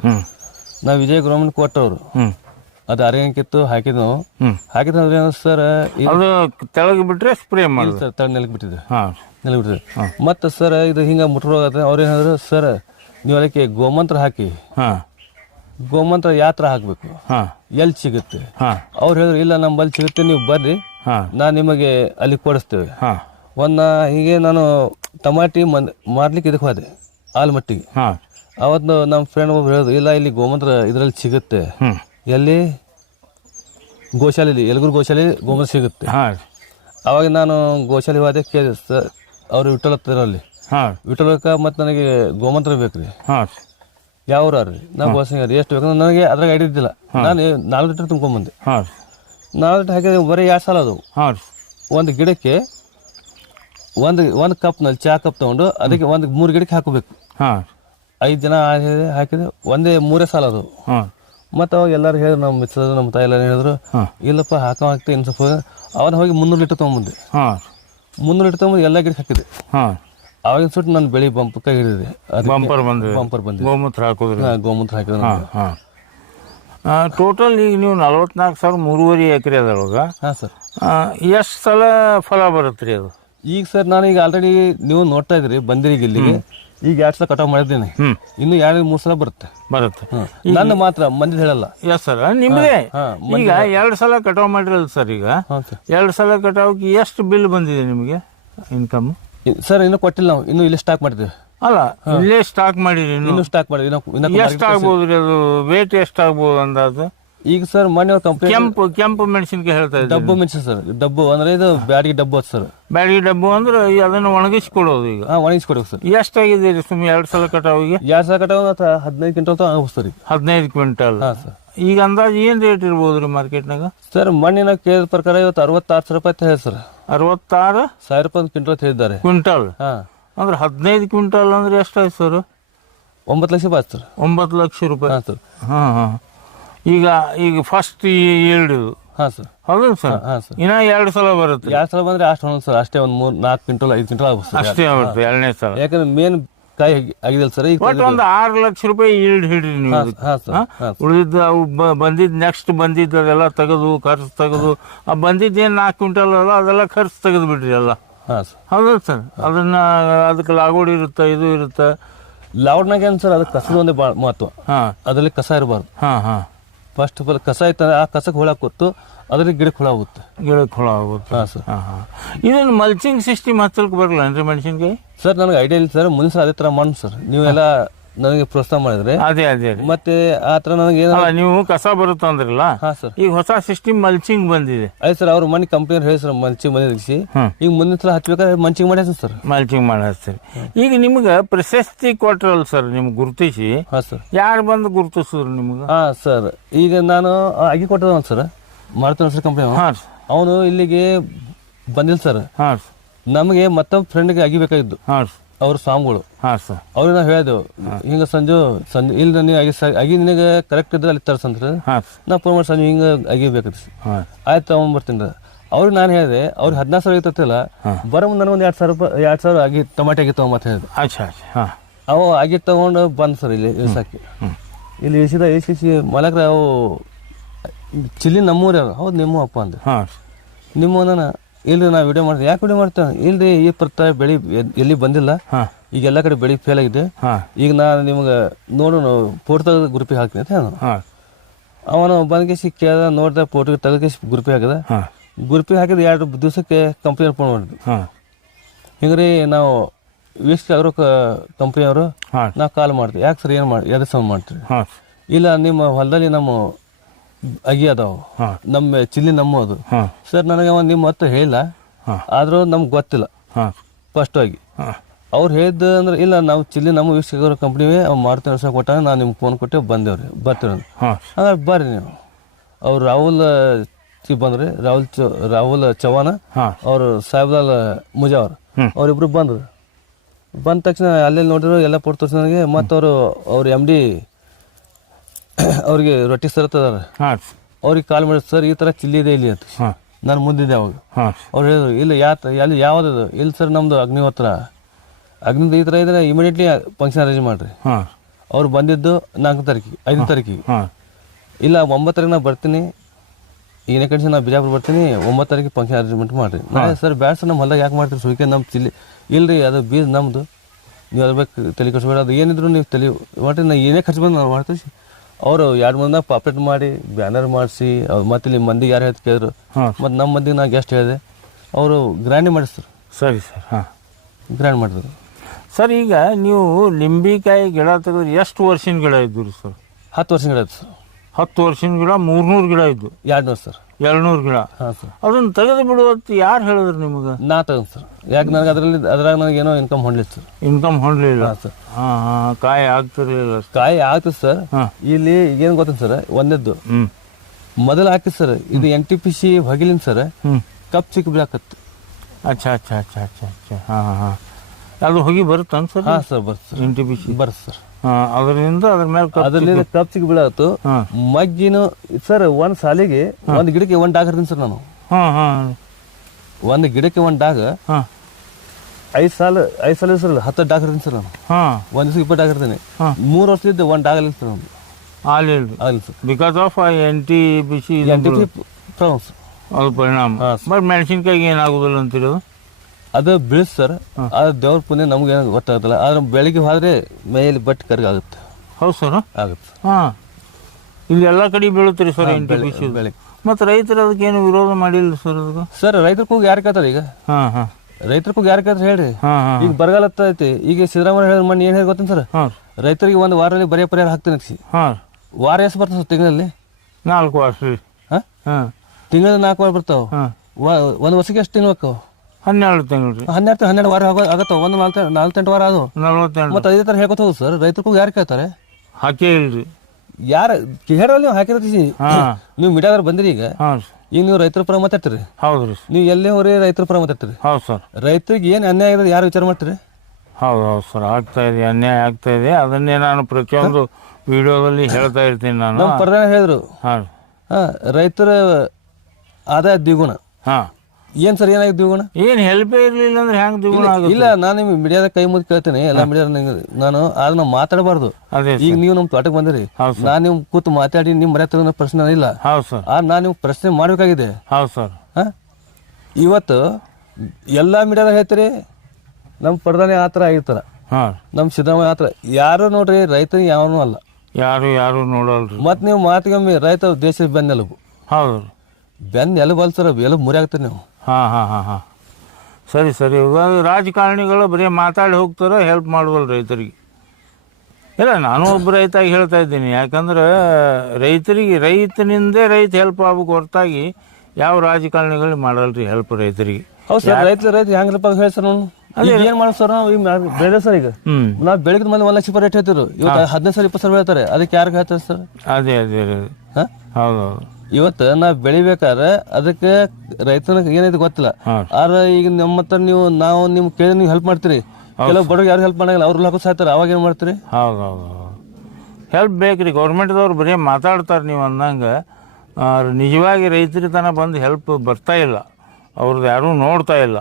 ನಾವು ವಿಜಯ ಗ್ರಾಮೀಣ ಕೊಟ್ಟವ್ರು. ಅದು ಇತ್ತು ಹಾಕಿದ್ವು ಹಾಕಿದ್ರೆ ಸರ್ ಅದು ತೆಳಗೆ ಬಿಟ್ರೆ ಸ್ಪ್ರೇ ಮಾಡಿ ಸರ್ ತಳ ನೆಲಕ್ಕೆ ಬಿಟ್ಟಿದ್ವಿ ನೆಲಕ್ಕೆ ಬಿಟ್ಟಿದ್ವಿ ಮತ್ತೆ ಸರ್ ಇದು ಹಿಂಗ ಮುಟ್ರೋಗತ್ತೆ ಅವ್ರು ಏನಾದ್ರು ಸರ್ ನೀವು ಅದಕ್ಕೆ ಗೋಮಂತ್ರ ಹಾಕಿ. ಹಾಂ. ಗೋಮಂತ್ರ ಯಾತ್ರ ಹಾಕ್ಬೇಕು? ಎಲ್ಲಿ ಸಿಗುತ್ತೆ? ಹಾಂ. ಅವ್ರು ಹೇಳಿದ್ರು ಇಲ್ಲ ನಮ್ಮಲ್ಲಿ ಸಿಗುತ್ತೆ ನೀವು ಬರ್ರಿ. ನಾ ನಾನು ನಿಮಗೆ ಅಲ್ಲಿ ಕೊಡಿಸ್ತೇವೆ. ಒಂದ ಹೀಗೆ ನಾನು ಟಮಾಟಿ ಮನ್ ಮಾರ್ಲಿಕ್ಕೆ ಇದಕ್ಕೆ ಹೋದೆ ಆಲ್ಮಟ್ಟಿಗೆ ಅವತ್ತು ನಮ್ಮ ಫ್ರೆಂಡ್ ಒಬ್ರು ಹೇಳಿದ್ರು ಇಲ್ಲ ಇಲ್ಲಿ ಗೋಮಂತ್ರ ಇದರಲ್ಲಿ ಸಿಗುತ್ತೆ. ಎಲ್ಲಿ? ಗೋಶಾಲೆಯಲ್ಲಿ ಎಲ್ಗೂರು ಗೋಶಾಲೆ ಗೋಮಂತ್ರ ಸಿಗುತ್ತೆ. ಹಾಂ. ಅವಾಗ ನಾನು ಗೋಶಾಲೆ ಹೋದೆ ಕೇಳಿದೆ ಸರ್ ಅವರು ವಿಠಲ ಅಲ್ಲಿ ಹಾಂ. ವಿಠಲಕ್ಕೆ ಮತ್ತು ನನಗೆ ಗೋಮಂತ್ರ ಬೇಕು ರೀ ಹಾಂ. ಯಾವ ರೀ ನಾವು ಗೋಸಂಗ ಎಷ್ಟು ಬೇಕು ನನಗೆ ಅದ್ರಾಗ ಐಡಿಯಾ ಇದ್ದಿಲ್ಲ. ನಾನು ನಾಲ್ಕು ಲೀಟರ್ ತುಂಬ್ಕೊಂಬಂದೆ ಹಾಂ. ನಾಲ್ಕು ಲೀಟರ್ ಹಾಕಿದ್ರೆ ಬರೀ ಎರಡು ಸಾಲ ಅದು ಹಾಂ. ಒಂದು ಗಿಡಕ್ಕೆ ಒಂದು ಒಂದು ಕಪ್ನಲ್ಲಿ ಚಹಾ ಕಪ್ ತೊಗೊಂಡು ಅದಕ್ಕೆ ಒಂದು ಮೂರು ಗಿಡಕ್ಕೆ ಹಾಕಬೇಕು. ಹಾಂ. ಐದು ಜನ ಹಾಕಿದೆ ಹಾಕಿದೆ ಒಂದೇ ಮೂರೇ ಸಾಲ ಅದು ಹಾಂ. ಮತ್ತು ಅವಾಗ ಎಲ್ಲರೂ ಹೇಳಿದ್ರು ನಮ್ಮ ಮಿತ್ರ ನಮ್ಮ ತಾಯಿ ಎಲ್ಲ ಹೇಳಿದ್ರು ಇಲ್ಲಪ್ಪ ಹಾಕೋ ಹಾಕ್ತಿ ಇನ್ನು ಸ್ವಲ್ಪ ಅವನ ಹೋಗಿ ಮುನ್ನೂರು ಲೀಟರ್ ತೊಗೊಂಬಂದೆ. ಮುನ್ನೂರು ಲೀಟರ್ ತೊಗೊಂಬಂದು ಎಲ್ಲ ಗಿಡಕ್ಕೆ ಹಾಕಿದೆ. ಅವಾಗ ಅವಾಗಿನ ಸುಟ್ಟು ನನ್ನ ಬೆಳೆ ಬಂಪ್ ಕೈ ಹಿಡಿದೆ ಬಂಪರ್ ಬಂದಿದೆ. ಬಂಪರ್ ಬಂದಿದೆ. ಗೋಮೂತ್ರ ಹಾಕೋದ್ರಿ ಹಾ, ಗೋಮೂತ್ರ ಹಾಕಿದ್ರೆ ಟೋಟಲ್ ಈಗ ನೀವು ನಲ್ವತ್ನಾಲ್ಕು ಸಾವಿರ ಮೂರುವರೆ ಎಕರೆ ಅದ್ರೊಳಗೆ ಹಾಂ ಸರ್. ಎಷ್ಟು ಸಲ ಫಲ ಬರುತ್ತೆ ರೀ ಅದು? ಈಗ ಸರ್ ನಾನು ಈಗ ಆಲ್ರೆಡಿ ನೀವು ನೋಡ್ತಾ ಇದ್ರಿ ಬಂದಿರಿ ಇಲ್ಲಿಗೆ. ಈಗ ಎರಡು ಸಲ ಕಟಾವ್ ಮಾಡಿದ್ದೀನಿ. ಇನ್ನು ಎರಡು ಮೂರು ಸಲ ಬರುತ್ತೆ. ಬರುತ್ತೆ. ನನ್ನ ಮಾತ್ರ ಮಂದಿ ಹೇಳಲ್ಲ. ಎಸ್ ಸರ್ ನಿಮ್ಗೆ ಈಗ ಎರಡು ಸಲ ಕಟಾವ್ ಮಾಡಿರಲ್ಲ ಸರ್ ಈಗ? ಎರಡು ಸಲ ಕಟಾವ್ಗೆ ಎಷ್ಟು ಬಿಲ್ ಬಂದಿದೆ ನಿಮಗೆ? ಇನ್ಕಮ್ ಸರ್ ಇನ್ನೂ ಕೊಟ್ಟಿಲ್ಲ ನಾವು. ಇನ್ನು ಇಲ್ಲಿ ಸ್ಟಾಕ್ ಮಾಡಿದ್ದೀವಿ ಅಲ್ಲ ಇಲ್ಲೇ ಸ್ಟಾಕ್ ಮಾಡಿರಿ ಇನ್ನು. ಸ್ಟಾಕ್ ಮಾಡಿದ್ವಿ ಎಷ್ಟು ಆಗ್ಬೋದು ರೀ ಅದು? ವೇಟ್ ಎಷ್ಟು ಆಗ್ಬೋದು ಅಂದಾಜು? ಈಗ ಸರ್ ಮೊನ್ನೆ ಕಂಪ್ಲೇಂಟ್ ಕೆಂಪು ಕೆಂಪು ಮೆಣಸಿನ್ಕಾಯಿ ಹೇಳ್ತಾ ಇದ್ದೀವಿ ಡಬ್ಬು ಮೆಣಸಿನ ಸರ್ ಡಬ್ಬು ಅಂದ್ರೆ ಇದು ಬ್ಯಾಡಿಗೆ ಡಬ್ಬು ಅದು ಸರ್. ಬ್ಯಾಡಗಿ ಡಬ್ಬು ಅಂದ್ರೆ ಈ ಅದನ್ನು ಒಣಗಿಸಿ ಕೊಡೋದು ಈಗ. ಹಾಂ ಒಣಗಿಸ್ಕೊಡ್ಬೇಕು ಸರ್. ಎಷ್ಟಾಗಿದೆ ರೀ ಸುಮ್ಮನೆ ಎರಡು ಸಲ ಕಟಾವಿಗೆ ಎರಡು ಸಲ ಕಟಾವ್ ಅಥವಾ ಹದಿನೈದು ಕ್ವಿಂಟಲ್ ತನಕ ಹೋಗ್ತಾರೆ ಹದಿನೈದು ಕ್ವಿಂಟಲ್. ಹಾಂ ಸರ್. ಈಗ ಅಂದಾಜು ಏನು ರೇಟ್ ಇರ್ಬೋದು ರೀ ಮಾರ್ಕೆಟ್ನಾಗ? ಸರ್ ಮಣ್ಣಿನ ನಾವು ಕೇಳಿದ ಪ್ರಕಾರ ಇವತ್ತು ಅರವತ್ತಾರು ಸಾವಿರ ರೂಪಾಯಿ ಅಂತ ಹೇಳಿ ಸರ್. ಅರವತ್ತಾರು? ಸಾವಿರ ರೂಪಾಯಿ ಒಂದು ಕ್ವಿಂಟಲ್ ಅಂತ ಹೇಳಿದ್ದಾರೆ ಕ್ವಿಂಟಲ್? ಹಾಂ. ಅಂದ್ರೆ ಹದಿನೈದು ಕ್ವಿಂಟಲ್ ಅಂದ್ರೆ ಎಷ್ಟಾಯ್ತು ಸರ್? ಒಂಬತ್ತು ಲಕ್ಷ ಬಾತ್ ಸರ್. ಒಂಬತ್ತು ಲಕ್ಷ ರೂಪಾಯಿ. ಹಾಂ ಸರ್. ಹಾಂ ಹಾಂ. ಈಗ ಈಗ ಫಸ್ಟ್ ಈಲ್ಡ್ ಇದು ಹಾಂ ಸರ್. ಹೌದು ಸರ್? ಹಾಂ ಸರ್. ಇನ್ನ ಎರಡು ಸಲ ಬರುತ್ತೆ. ಎರಡು ಸಲ ಬಂದ್ರೆ ಅಷ್ಟು ಒಂದು ಸರ್ ಅಷ್ಟೇ ಒಂದು ಮೂರು ನಾಲ್ಕು ಕ್ವಿಂಟಲ್ ಐದು ಕ್ವಿಂಟಲ್ ಆಗುತ್ತೆ ಸರ್. ಅಷ್ಟೇ ಬರುತ್ತೆ ಎರಡನೇ ಸಲ. ಯಾಕಂದ್ರೆ ಮೇನ್ ಕಾಯಿ ಆಗಿ- ಆಗಿದಲ್ಲ ಸರ್ ಈಗ ಒಟ್ಟು ಒಂದು ಆರು ಲಕ್ಷ ರೂಪಾಯಿ ಈಲ್ಡ್ ಹಿಡ್ರಿ ನೀವು ಅದಕ್ಕೆ. ಹಾಂ ಸರ್ ಹಾಂ? ಹಾಂ ಉಳಿದಿದ್ದು ಅವು ಬಂದಿದ್ದು ನೆಕ್ಸ್ಟ್ ಬಂದಿದ್ದು ಅದೆಲ್ಲ ತೆಗೆದು ಖರ್ಚು ತೆಗೆದು ಆ ಬಂದಿದ್ದೇನು ನಾಲ್ಕು ಕ್ವಿಂಟಲ್ ಅಲ್ಲ ಅದೆಲ್ಲ ಖರ್ಚು ತೆಗೆದು ಬಿಡ್ರಿ ಎಲ್ಲ. ಹಾಂ ಸರ್. ಸರ್? ಅದನ್ನ ಅದಕ್ಕೆ ಲಾಗೋಡಿ ಇರುತ್ತೆ ಇದು ಇರುತ್ತೆ? ಲೌಡ್ನಾಗ ಏನು ಸರ್ ಅದಕ್ಕೆ ಕಸದ ಒಂದೇ ಭಾಳ ಮಹತ್ವ. ಹಾಂ. ಅದರಲ್ಲಿ ಕಸ ಇರಬಾರ್ದು. ಹಾಂ ಹಾಂ. ಫಸ್ಟ್ ಆಫ್ ಆಲ್ ಕಸ ಐತಂದ್ರೆ ಆ ಕಸಕ್ಕೆ ಹುಳ ಕೊತ್ತು ಅದ್ರಲ್ಲಿ ಗಿಡಕ್ಕೆ ಹುಳ ಆಗುತ್ತೆ ಗಿಡಕ್ಕೆ ಹುಳ ಆಗುತ್ತೆ ಹಾಂ ಸರ್. ಹಾಂ ಹಾಂ. ಇದನ್ನು ಮಲ್ಚಿಂಗ್ ಸಿಸ್ಟಮ್ ಹಚ್ಚಲಿಕ್ಕೆ ಬರಲ್ಲ ಏನ್ರಿ ಮೆಣಸಿನ್ಕಾಯಿ ಸರ್ ನನಗೆ ಐಡಿಯಾ ಇಲ್ಲ ಸರ್. ಮುಂದೆ ಸಲ ಅದೇ ಥರ ಮಣ್ಣು ಸರ್. ನೀವೆಲ್ಲ ನನಗೆ ಪ್ರೋತ್ಸಾಹ ಮಾಡಿದ್ರೆ. ಅದೇ ಅದೇ ರೀ ಮತ್ತೆ ಆ ಥರ ನನಗೆ ಏನೋ ಅಲ್ಲ ನೀವು ಕಸ ಬರುತ್ತೆ ಅಂದ್ರಲ್ಲ? ಹಾಂ ಸರ್. ಈಗ ಹೊಸ ಸಿಸ್ಟಮ್ ಮಲ್ಚಿಂಗ್ ಬಂದಿದೆ. ಆಯ್ತು ಸರ್ ಅವ್ರ ಮನೆ ಕಂಪ್ನಿಯವ್ರು ಹೇಳಿ ಸರ್ ಮಲ್ಚಿಂಗ್ ಮನೆ ಇಳಿಸಿ ಹ್ಮ್. ಈಗ ಮುಂದಿನ ಸಲ ಹಚ್ಬೇಕಾದ್ರೆ ಮಲ್ಚಿಂಗ್ ಮಾಡಿ ಸರ್. ಮಲ್ಚಿಂಗ್ ಮಾಡಿ ಹಚ್ತೀರಿ ಈಗ ನಿಮ್ಗೆ ಪ್ರಶಸ್ತಿ ಕೊಟ್ರಲ್ಲ ಸರ್ ನಿಮ್ಗೆ ಗುರುತಿಸಿ. ಹಾಂ ಸರ್. ಯಾರು ಬಂದು ಗುರುತಿಸಿದ್ರು ನಿಮ್ಗೆ? ಹಾಂ ಸರ್. ಈಗ ನಾನು ಅಗಿ ಕೊಟ್ಟದ ಸರ್ ಮಾಡ್ತಾನೆ ಸರ್ ಕಂಪ್ನಿ ಹಾಂ ಅವನು ಇಲ್ಲಿಗೆ ಬಂದಿಲ್ಲ ಸರ್. ಹಾಂ ನಮಗೆ ಮತ್ತೊಂದು ಫ್ರೆಂಡ್ಗೆ ಅಗಿಬೇಕಾಗಿದ್ದು ಹಾಂ ಅವ್ರ ಸ್ವಾಮಿಗಳು. ಹಾಂ ಸರ್ ಅವ್ರಿಗೆ ನಾವು ಹೇಳಿದೆವು ಹಿಂಗೆ ಸಂಜು ಸಂಜೆ ಇಲ್ಲಿ ನೀವು ಅಗಿ ಸ- ನಿನಗೆ ಕರೆಕ್ಟ್ ಇದ್ರೆ ಅಲ್ಲಿ ತರ್ಸಂತ್ರಿ ಹಾಂ ನಾ ಫೋನ್ ಮಾಡಿ ಸಂಜೆ ಹಿಂಗೆ ಅಗಿಬೇಕಂತ ಹಾಂ ಆಯ್ತು ತಗೊಂಬರ್ತೀನಿ ಅವ್ರಿಗೆ ನಾನು ಹೇಳಿದೆ ಅವ್ರಿಗೆ ಹದಿನಾರು ಸಾವಿರ ಇರ್ತೈತಿಲ್ಲ ಬರೋ ಮುಂದೆ ನನಗೆ ಒಂದು ಎರಡು ಸಾವಿರ ರೂಪಾಯಿ ಎರಡು ಸಾವಿರ ಆಗಿ ಟೊಮೆಟೊ ಆಗಿ ತಗೊಂಬತ್ತ ಹೇಳಿದೆ. ಅಚ್ಚಾ ಅಚ್ಚಾ ಹಾಂ. ಅವು ಆಗಿ ತಗೊಂಡು ಬಂದು ಸರ್ ಇಲ್ಲಿ ಇಳ್ಸಕ್ಕೆ. ಇಲ್ಲಿ ಇಳಿಸಿದ ಇಳಿಸಿ ಮಲಕ್ರ ಅವು ಚಿಲ್ಲಿ ನಮ್ಮೂರ ಹೌದು ನಿಮ್ಮ ಅಪ್ಪ ಅಂದೆ. ಹಾಂ ನಿಮ್ಮವನ ಇಲ್ರಿ ನಾ ವಿಡಿಯೋ ಮಾಡ್ತೀವಿ ಯಾಕೆ ವಿಡಿಯೋ ಮಾಡ್ತೇವೆ? ಇಲ್ರಿ ಈ ಪ್ರತ ಬೆಳಿ ಎಲ್ಲಿ ಬಂದಿಲ್ಲ. ಈಗ ಎಲ್ಲ ಕಡೆ ಬೆಳಿ ಫೇಲ್ ಆಗಿದೆ. ಈಗ ನಾನು ನಿಮ್ಗೆ ನೋಡು ಫೋಟೋ ತೆಗೆದು ಗ್ರೂಪಿಗೆ ಹಾಕ್ತೀನಿ ಅಂತ ಹೇಳ ಹಾಂ. ಅವನು ಬಂದ್ಕೇಸಿ ಕೇಳ್ದ ನೋಡ್ದೆ ಫೋಟೋ ತೆಗೆದಕೇಸಿ ಗ್ರೂಪಿಗೆ ಹಾಕಿದ. ಗುರುಪಿ ಗ್ರೂಪಿಗೆ ಹಾಕಿದ ಎರಡು ದಿವಸಕ್ಕೆ ಕಂಪ್ನಿ ಫೋನ್ ಮಾಡಿದ್ವಿ ಹಿಂಗ್ರಿ ನಾವು ವೇಸ್ಟ್ ಅವರು ಕಂಪ್ನಿಯವರು ನಾವು ಕಾಲ್ ಮಾಡ್ತೀವಿ ಯಾಕೆ ಸರ್ ಏನು ಮಾಡಿ ಎರಡು ಸಮ ಮಾಡ್ತೀರಿ? ಇಲ್ಲ ನಿಮ್ಮ ಹೊಲದಲ್ಲಿ ನಮ್ಮ ಅಗಿ ಅದಾವ. ನಮ್ಮ ಚಿಲ್ಲಿ ನಮ್ಮ ಅದು. ಸರ್ ನನಗೆ ಅವ ನಿಮ್ಮ ಹತ್ರ ಹೇಳಿಲ್ಲ. ಆದರೂ ನಮ್ಗೆ ಗೊತ್ತಿಲ್ಲ. ಫಸ್ಟ್ ಆಗಿ. ಅವ್ರು ಹೇಳಿದ್ದು ಅಂದ್ರೆ ಇಲ್ಲ ನಾವು ಚಿಲ್ಲಿ ನಮ್ಮ ವಿಶ್ವ ಕಂಪ್ನಿವೇ ಅವ್ರು ಮಾಡ್ತೀನಿ ವರ್ಷ ಕೊಟ್ಟಾಗ ನಾನು ನಿಮ್ಗೆ ಫೋನ್ ಕೊಟ್ಟೆ ಬಂದೇವ್ರಿ ಬರ್ತೀರ ಹಂಗಾರೆ ಬರ್ರಿ ನೀವು. ಅವ್ರು ರಾಹುಲ್ ಚಿ ಬಂದ್ರಿ. ರಾಹುಲ್ ಚೌ ರಾಹುಲ್ ಚವಾನ ಅವರು ಸಾಹೇಬ್ಲಾಲ್ ಮುಜಾವರ್. ಅವ್ರಿಬ್ರು ಬಂದ್ರು. ಬಂದ ತಕ್ಷಣ ಅಲ್ಲೆಲ್ಲಿ ನೋಡಿದ್ರು ಎಲ್ಲ ಪೋಟ್ ತೋರಿಸಿ ನನಗೆ. ಮತ್ತು ಅವರು ಅವ್ರ ಎಂ ಡಿ [COUGHS] ಅವ್ರಿಗೆ ರೊಟ್ಟಿ ಸರ್ ಅದಾರ ಹಾಂ. ಅವ್ರಿಗೆ ಕಾಲ್ ಮಾಡಿ ಸರ್ ಈ ಥರ ಚಿಲ್ಲಿ ಇದೆ ಇಲ್ಲಿ ಅಂತ. ಹಾಂ. ನಾನು ಮುಂದಿದ್ದೆ ಅವಾಗ. ಹಾಂ. ಅವ್ರು ಹೇಳಿದ್ರು ಇಲ್ಲ ಯಾ ಅಲ್ಲಿ ಯಾವ್ದು ಇಲ್ಲಿ ಸರ್ ನಮ್ಮದು ಅಗ್ನಿಹೋತ್ರ ಅಗ್ನಿದ ಈ ಥರ ಇದ್ರೆ ಇಮಿಡಿಯೇಟ್ಲಿ ಫಂಕ್ಷನ್ ಅರೇಂಜ್ ಮಾಡಿರಿ. ಹಾಂ. ಅವ್ರು ಬಂದಿದ್ದು ನಾಲ್ಕು ತಾರೀಕಿಗೆ ಐದು ತಾರೀಕಿಗೆ. ಹಾಂ. ಇಲ್ಲ ಒಂಬತ್ತರಿಗೆ ನಾ ಬರ್ತೀನಿ. ಏನೇ ಕಡೆ ನಾ ಬಿಜಾಪುರ ಬರ್ತೀನಿ. ಒಂಬತ್ತು ತಾರೀಕಿಗೆ ಫಂಕ್ಷನ್ ಅರೇಂಜ್ಮೆಂಟ್ ಮಾಡಿರಿ. ನಾಳೆ ಸರ್ ಬ್ಯಾಡ ಸರ್ ನಮ್ಮ ಹೊಲ್ದಾಗ ಯಾಕೆ ಮಾಡ್ತೀರಿ? ಸುಳಿಕೆ ನಮ್ಮ ಚಿಲ್ಲಿ. ಇಲ್ಲರಿ ಅದು ಬೀಜ ನಮ್ಮದು ನೀವು ಅದ್ರ ಬೇಕು ತಲೆ ಕಟ್ಸ್ಬೇಡ ಅದು ಏನಿದ್ರು ನೀವು ತಲೆ ಒಟ್ಟು ನಾ ಏನೇ ಖರ್ಚು ಬಂದು ನಾನು ಮಾಡ್ತೀವಿ. ಅವರು ಎರಡು ದಿನ ಪಾಪ್ಲೆಟ್ ಮಾಡಿ ಬ್ಯಾನರ್ ಮಾಡಿಸಿ ಮತ್ತೆ ಇಲ್ಲಿ ಮಂದಿಗೆ ಯಾರು ಹೇಳ್ತು ಕೇಳಿದ್ರು. ಮತ್ತು ನಮ್ಮ ಮಂದಿಗೆ ನಾ ಗೆಸ್ಟ್ ಹೇಳಿದೆ. ಅವರು ಗ್ರ್ಯಾಂಡ್ ಮಾಡಿಸ್ರು. ಸರಿ ಸರ್ ಹಾಂ. ಗ್ರ್ಯಾಂಡ್ ಮಾಡಿದ್ರು. ಸರ್ ಈಗ ನೀವು ಲಿಂಬಿಕಾಯಿ ಗಿಡ ತೆಗೆದ್ರೆ ಎಷ್ಟು ವರ್ಷಿನ ಗಿಡ ಇದ್ದರು ರೀ ಸರ್? ಹತ್ತು ವರ್ಷ ಗಿಡ ಸರ್. ಹತ್ತು ವರ್ಷದ ಗಿಡ ಮೂರ್ನೂರು ಗಿಡ ಇದ್ದು. ಎರಡು ನೂರು ಸರ್. ಎರಡ್ನೂರು ಗಿಡ. ಹಾಂ ಸರ್. ಅದನ್ನು ತೆಗೆದು ಬಿಡುವತ್ತು ಯಾರು ಹೇಳಿದ್ರು ನಿಮಗೆ? ನಾ ತಗೊಂಡು ಸರ್. ಯಾಕೆ ನನಗೆ ಅದರಲ್ಲಿ ಅದ್ರಾಗ ನನಗೆ ಏನೋ ಇನ್ಕಮ್ ಹೊಂಡ್ಲಿತ್ತು ಸರ್. ಇನ್ಕಮ್ ಹೊಂಡ್ಲಿಲ್ಲ ಹಾಂ ಸರ್. ಹಾಂ ಹಾಂ ಕಾಯಿ ಆಗ್ತಿರ್ಲಿಲ್ಲ ಕಾಯಿ ಆಗ್ತದೆ ಸರ್. ಹಾಂ. ಇಲ್ಲಿ ಏನು ಗೊತ್ತ ಸರ್? ಒಂದೇದ್ದು. ಹ್ಞೂ ಮೊದಲು ಹಾಕಿ ಸರ್. ಇದು ಎನ್ ಟಿ ಪಿ ಸಿ ಹೊಗಿಲಿನ ಸರ್. ಹ್ಞೂ ಕಪ್ ಚಿಕ್ಕ ಬೀಳಾಕತ್ತು ಅಚ್ಚಾ ಅಚ್ಚಾ ಅಚ್ಚಾ ಅಚ್ಚಾ ಅಚ್ಚಾ. ಹಾಂ ಹಾಂ ಹಾಂ. ಅದು ಹೋಗಿ ಬರುತ್ತಾನ ಸರ್? ಹಾಂ ಸರ್ ಬರ್ತ sir. N T P C ಬರ್ತ ಸರ್. ಅದರಿಂದ ಅದ್ರ ಮೇಲೆ ಅದರಿಂದ ಬೀಳತ್ತು ಚಿಕ್ಕ ಬೀಳಾತು ಮಗ್ಗಿನು ಸರ್ ಒಂದು ಸಾಲಿಗೆ ಒಂದು ಗಿಡಕ್ಕೆ ಒಂದ್ ಡಾಗ್ ಹರ್ತೀನಿ ಸರ್ ನಾನು. ಒಂದ್ ಹಾಂ. ಒಂದು ಗಿಡಕ್ಕೆ ಒಂದ್ ಡಾಗ್. ಐದ್ ಐದು ಸಾಲ ಐದ್ ಸಾಲ ಸರ್ ಹತ್ತು ಡಾಗ್ ಹರ್ತೀನಿ ಸರ್ ನಾನು. ಒಂದ್ ದಿವಸ ಇಪ್ಪತ್ತು ಡಾಗ್ ಹರ್ತೀನಿ ಮೂರ್ ವರ್ಷದಿಂದ ಒಂದ್ ಡಾಗ್ ಸರ್ ನಾನು ಆಗಲಿಲ್ಲ sir. Because of M T T B C N T P problem ಅದು ಪರಿಣಾಮ. ಬಟ್ ಮೆಣಸಿನ್ಕಾಯಿಗೆ ಏನಾಗುದಿಲ್ಲ ಅಂತಿರೋದು? ಅದು ಬೀಳ್ಸ್ ಸರ್ ಅದು ದೇವ್ರ ಪುಣ್ಯ ನಮ್ಗೆ ಏನೋ ಗೊತ್ತಾಗುತ್ತಲ್ಲ ಆದ್ರೆ ಬೆಳಿಗ್ಗೆ ಹೋದ್ರೆ ಮೇಲೆ ಬಟ್ ಕರ್ಗಾಗುತ್ತೆ ಹೌದು ಸರ್? ಆಗುತ್ತೆ. ಹಾಂ. ಇಲ್ಲಿ ಎಲ್ಲ ಕಡೆ ಬೀಳುತ್ತೀರಿ sir N T P C ಬೆಳಿಗ್ಗೆ. ಮತ್ತು ರೈತರು ಅದಕ್ಕೇನು ವಿರೋಧ ಮಾಡಿಲ್ಲ ಸರ್ ಅದಕ್ಕೆ? ಸರ್ ರೈತರ ಹೋಗಿ ಯಾರು ಕೇಳ್ತಾರೆ ಈಗ? ಹಾಂ ಹಾಂ. ರೈತರ ಕೂಗಿ ಯಾರು ಕೇಳ್ತಾರೆ ಹೇಳ್ರಿ? ಈಗ ಬರಗಾಲ ಐತಿ. ಈಗ ಸಿದ್ದರಾಮಯ್ಯ ಹೇಳಿದ ಮಣ್ಣು ಏನು ಹೇಳಿ ಗೊತ್ತೇನು ಸರ್? ರೈತರಿಗೆ ಒಂದು ವಾರದಲ್ಲಿ ಬರೆಯ ಪರಿಹಾರ ಹಾಕ್ತೀನಿ ಹಾಂ. ವಾರ ಎಷ್ಟು ಬರ್ತದೆ ಸರ್ ತಿಂಗಳಲ್ಲಿ? ನಾಲ್ಕು ವಾರ ತಿಂಗಳ ಹಾಂ. ತಿಂಗಳಲ್ಲಿ ನಾಲ್ಕು ವಾರ ಬರ್ತಾವೆ? ಒಂದು ವರ್ಷಕ್ಕೆ ಎಷ್ಟು ತಿಂಗಳು ಹಾಕವು ಹನ್ನೆರಡು ತಿಂಗಳು ರೀ. ಹನ್ನೆರಡು ಹನ್ನೆರಡು ವಾರ ಆಗೋ ಆಗತ್ತಾವ ಒಂದು ನಾಲ್ಕು ನಾಲ್ಕು ವಾರ ಅದು? ನಲ್ವತ್ತೆಂಟು. ಮತ್ತೆ ಅದೇ ತರ ಹೇಳ್ಕೊತ ಹೋಗುದು ಸರ್? ರೈತರು ಯಾರು ಕೇಳ್ತಾರೆ? ಹಾಕಿ ಇಲ್ರಿ ಯಾರು ಹೇಳೋಲ್ಲ ನೀವು ಹಾಕಿರ್ತೀವಿ ಹಾಂ. [COUGHS] ನೀವು ಮೀಡಿಯಾದವ್ರು ಬಂದಿರಿ ಈಗ? ಹಾಂ ರೀ. ಈಗ ನೀವು ರೈತರ ಪರ ಮಾತಾಡ್ತೀರಿ? ಹೌದು ರೀ. ನೀವು ಎಲ್ಲೇ ಹೋರಿ ರೈತರ ಪರ ಮಾತಾಡ್ತೀರಿ? ಹೌದು ಸರ್. ರೈತರಿಗೆ ಏನು ಅನ್ಯಾಯ ಆಗಿದೆ ಯಾರು ವಿಚಾರ ಮಾಡ್ತೀರಿ? ಹೌದು ಹೌದು ಸರ್. ಆಗ್ತಾ ಇದೆ ಅನ್ಯಾಯ ಆಗ್ತಾ ಇದೆ. ಅದನ್ನೇ ನಾನು ಪ್ರತಿಯೊಂದು ವಿಡಿಯೋದಲ್ಲಿ ಹೇಳ್ತಾ ಇರ್ತೀನಿ ನಾನು. ನಮ್ಮ ಪ್ರಧಾನ ಹೇಳಿದ್ರು. ಹಾಂ ಹಾಂ ರೈತರ ಆದಾಯ ದ್ವಿಗುಣ. ಹಾಂ. ಏನು ಸರ್ ಏನಾಗಿದೆ ದ್ವಿಗುಣ? ಏನ್ ಹೆಲ್ಪ್ ಇರ್ಲಿಲ್ಲ ಅಂದ್ರೆ ಹೆಂಗ್ ದ್ವಿಗುಣ ಆಗುತ್ತೆ? ಇಲ್ಲ ನಾನು ನಿಮ್ಗೆ ಮೀಡಿಯಾದ ಕೈ ಮುಂದೆ ಕೇಳ್ತೀನಿ. ಎಲ್ಲ ಮೀಡಿಯಾ ನಾನು ಅದನ್ನ ಮಾತಾಡಬಾರ್ದು. ಅದೇ ಈಗ ನೀವು ನಮ್ಮ ತೋಟಕ್ಕೆ ಬಂದಿರಿ. ನಾನು ನಿಮ್ ಕೂತು ಮಾತಾಡಿ ನಿಮ್ಮ ಮರ್ಯಾದ ತಗೊಂಡ ಪ್ರಶ್ನೆ ಇಲ್ಲ. ಆದ್ರೆ ನಾನು ನಿಮ್ಗೆ ಪ್ರಶ್ನೆ ಮಾಡಬೇಕಾಗಿದೆ. ಹೌದು ಸರ್. ಇವತ್ತು ಎಲ್ಲಾ ಮೀಡಿಯಾದಾಗ ಹೇಳ್ತೀರಿ ನಮ್ಮ ಪ್ರಧಾನಿ ಆ ಥರ ಆಗಿರ್ತಾರ. ನಮ್ ನಮ್ಮ ಸಿದ್ದರಾಮಯ್ಯ ಆ ಥರ. ಯಾರು ನೋಡ್ರಿ ರೈತ ಯಾವನು ಅಲ್ಲ. ಯಾರು ಯಾರು ನೋಡಲ್ರಿ. ಮತ್ತು ನೀವು ಮಾತಿಗೊಮ್ಮೆ ರೈತ ದೇಶದ ಬೆನ್ನೆಲುಬು. ಹೌದು. ಬೆನ್ನೆಲುಬು ಸರ್ ಎಲುಬು ಮುರಿ ಆಗ್ತಾರೆ ನೀವು. ಹಾಂ ಹಾಂ ಹಾಂ ಹಾಂ. ಸರಿ ಸರಿ. ಇವಾಗ ರಾಜಕಾರಣಿಗಳು ಬರೀ ಮಾತಾಡಿ ಹೋಗ್ತಾರೆ ಹೆಲ್ಪ್ ಮಾಡುವಲ್ಲ ರೈತರಿಗೆ. ಇಲ್ಲ ನಾನು ಒಬ್ಬ ರೈತಾಗಿ ಹೇಳ್ತಾ ಇದ್ದೀನಿ. ಯಾಕಂದ್ರೆ ರೈತರಿಗೆ ರೈತನಿಂದೇ ರೈತ ಹೆಲ್ಪ್ ಆಗ್ಬೇಕು ಹೊರತಾಗಿ ಯಾವ ರಾಜಕಾರಣಿಗಳು ಮಾಡಲ್ರಿ ಹೆಲ್ಪ್ ರೈತರಿಗೆ? ಹೌದು ಸರ್ ರೈತ ರೈತ ಹೆಂಗ್ರಪ್ಪ ಹೇಳಿ ಸರ್ ನಾನು ಏನು ಮಾಡೋದು ಸರ್ ನಾವು ಈಗ ಬೆಳೆ ಸರ್ ಈಗ. ನಾವು ಬೆಳಗ್ಗೆ ಮೇಲೆ ಒಂದ್ ಲಕ್ಷ ರೂಪಾಯಿ ರೇಟ್ ಹೇಳ್ತಿರು ಇವತ್ತು ಹದಿನೈದು ಸಾವಿರ ಇಪ್ಪತ್ತು ಸಾವಿರ ಹೇಳ್ತಾರೆ. ಅದಕ್ಕೆ ಯಾರಿಗೆ ಹೇಳ್ತಾರೆ ಸರ್? ಅದೇ ಅದೇ ಅದೇ ಹೌದು. ಹೌದು ಇವತ್ತು ನಾವು ಬೆಳಿಬೇಕಾದ್ರೆ ಅದಕ್ಕೆ ರೈತನ ಏನೈತೆ ಗೊತ್ತಿಲ್ಲ. ಆದ್ರೆ ಈಗ ನಮ್ಮ ಹತ್ರ ನೀವು ನಾವು ನಿಮ್ ಕೇಳಿ ನೀವು ಹೆಲ್ಪ್ ಮಾಡ್ತೀರಿ. ಕೆಲವು ಬಡವ್ರು ಯಾರು ಹೆಲ್ಪ್ ಮಾಡಂಗಿಲ್ಲ ಅವ್ರು ಹಾಕೋ ಸಾಯ್ತಾರೆ ಅವಾಗ ಏನು ಮಾಡ್ತೀರಿ? ಹೌದು ಹೆಲ್ಪ್ ಬೇಕು ರೀ ಗೌರ್ಮೆಂಟ್ದವ್ರು ಬರೀ ಮಾತಾಡ್ತಾರೆ ನೀವು ಅಂದಂಗೆ ನಿಜವಾಗಿ ರೈತರಿಗೆ ತನ ಬಂದು ಹೆಲ್ಪ್ ಬರ್ತಾ ಇಲ್ಲ. ಅವ್ರದ್ದು ಯಾರೂ ನೋಡ್ತಾ ಇಲ್ಲ.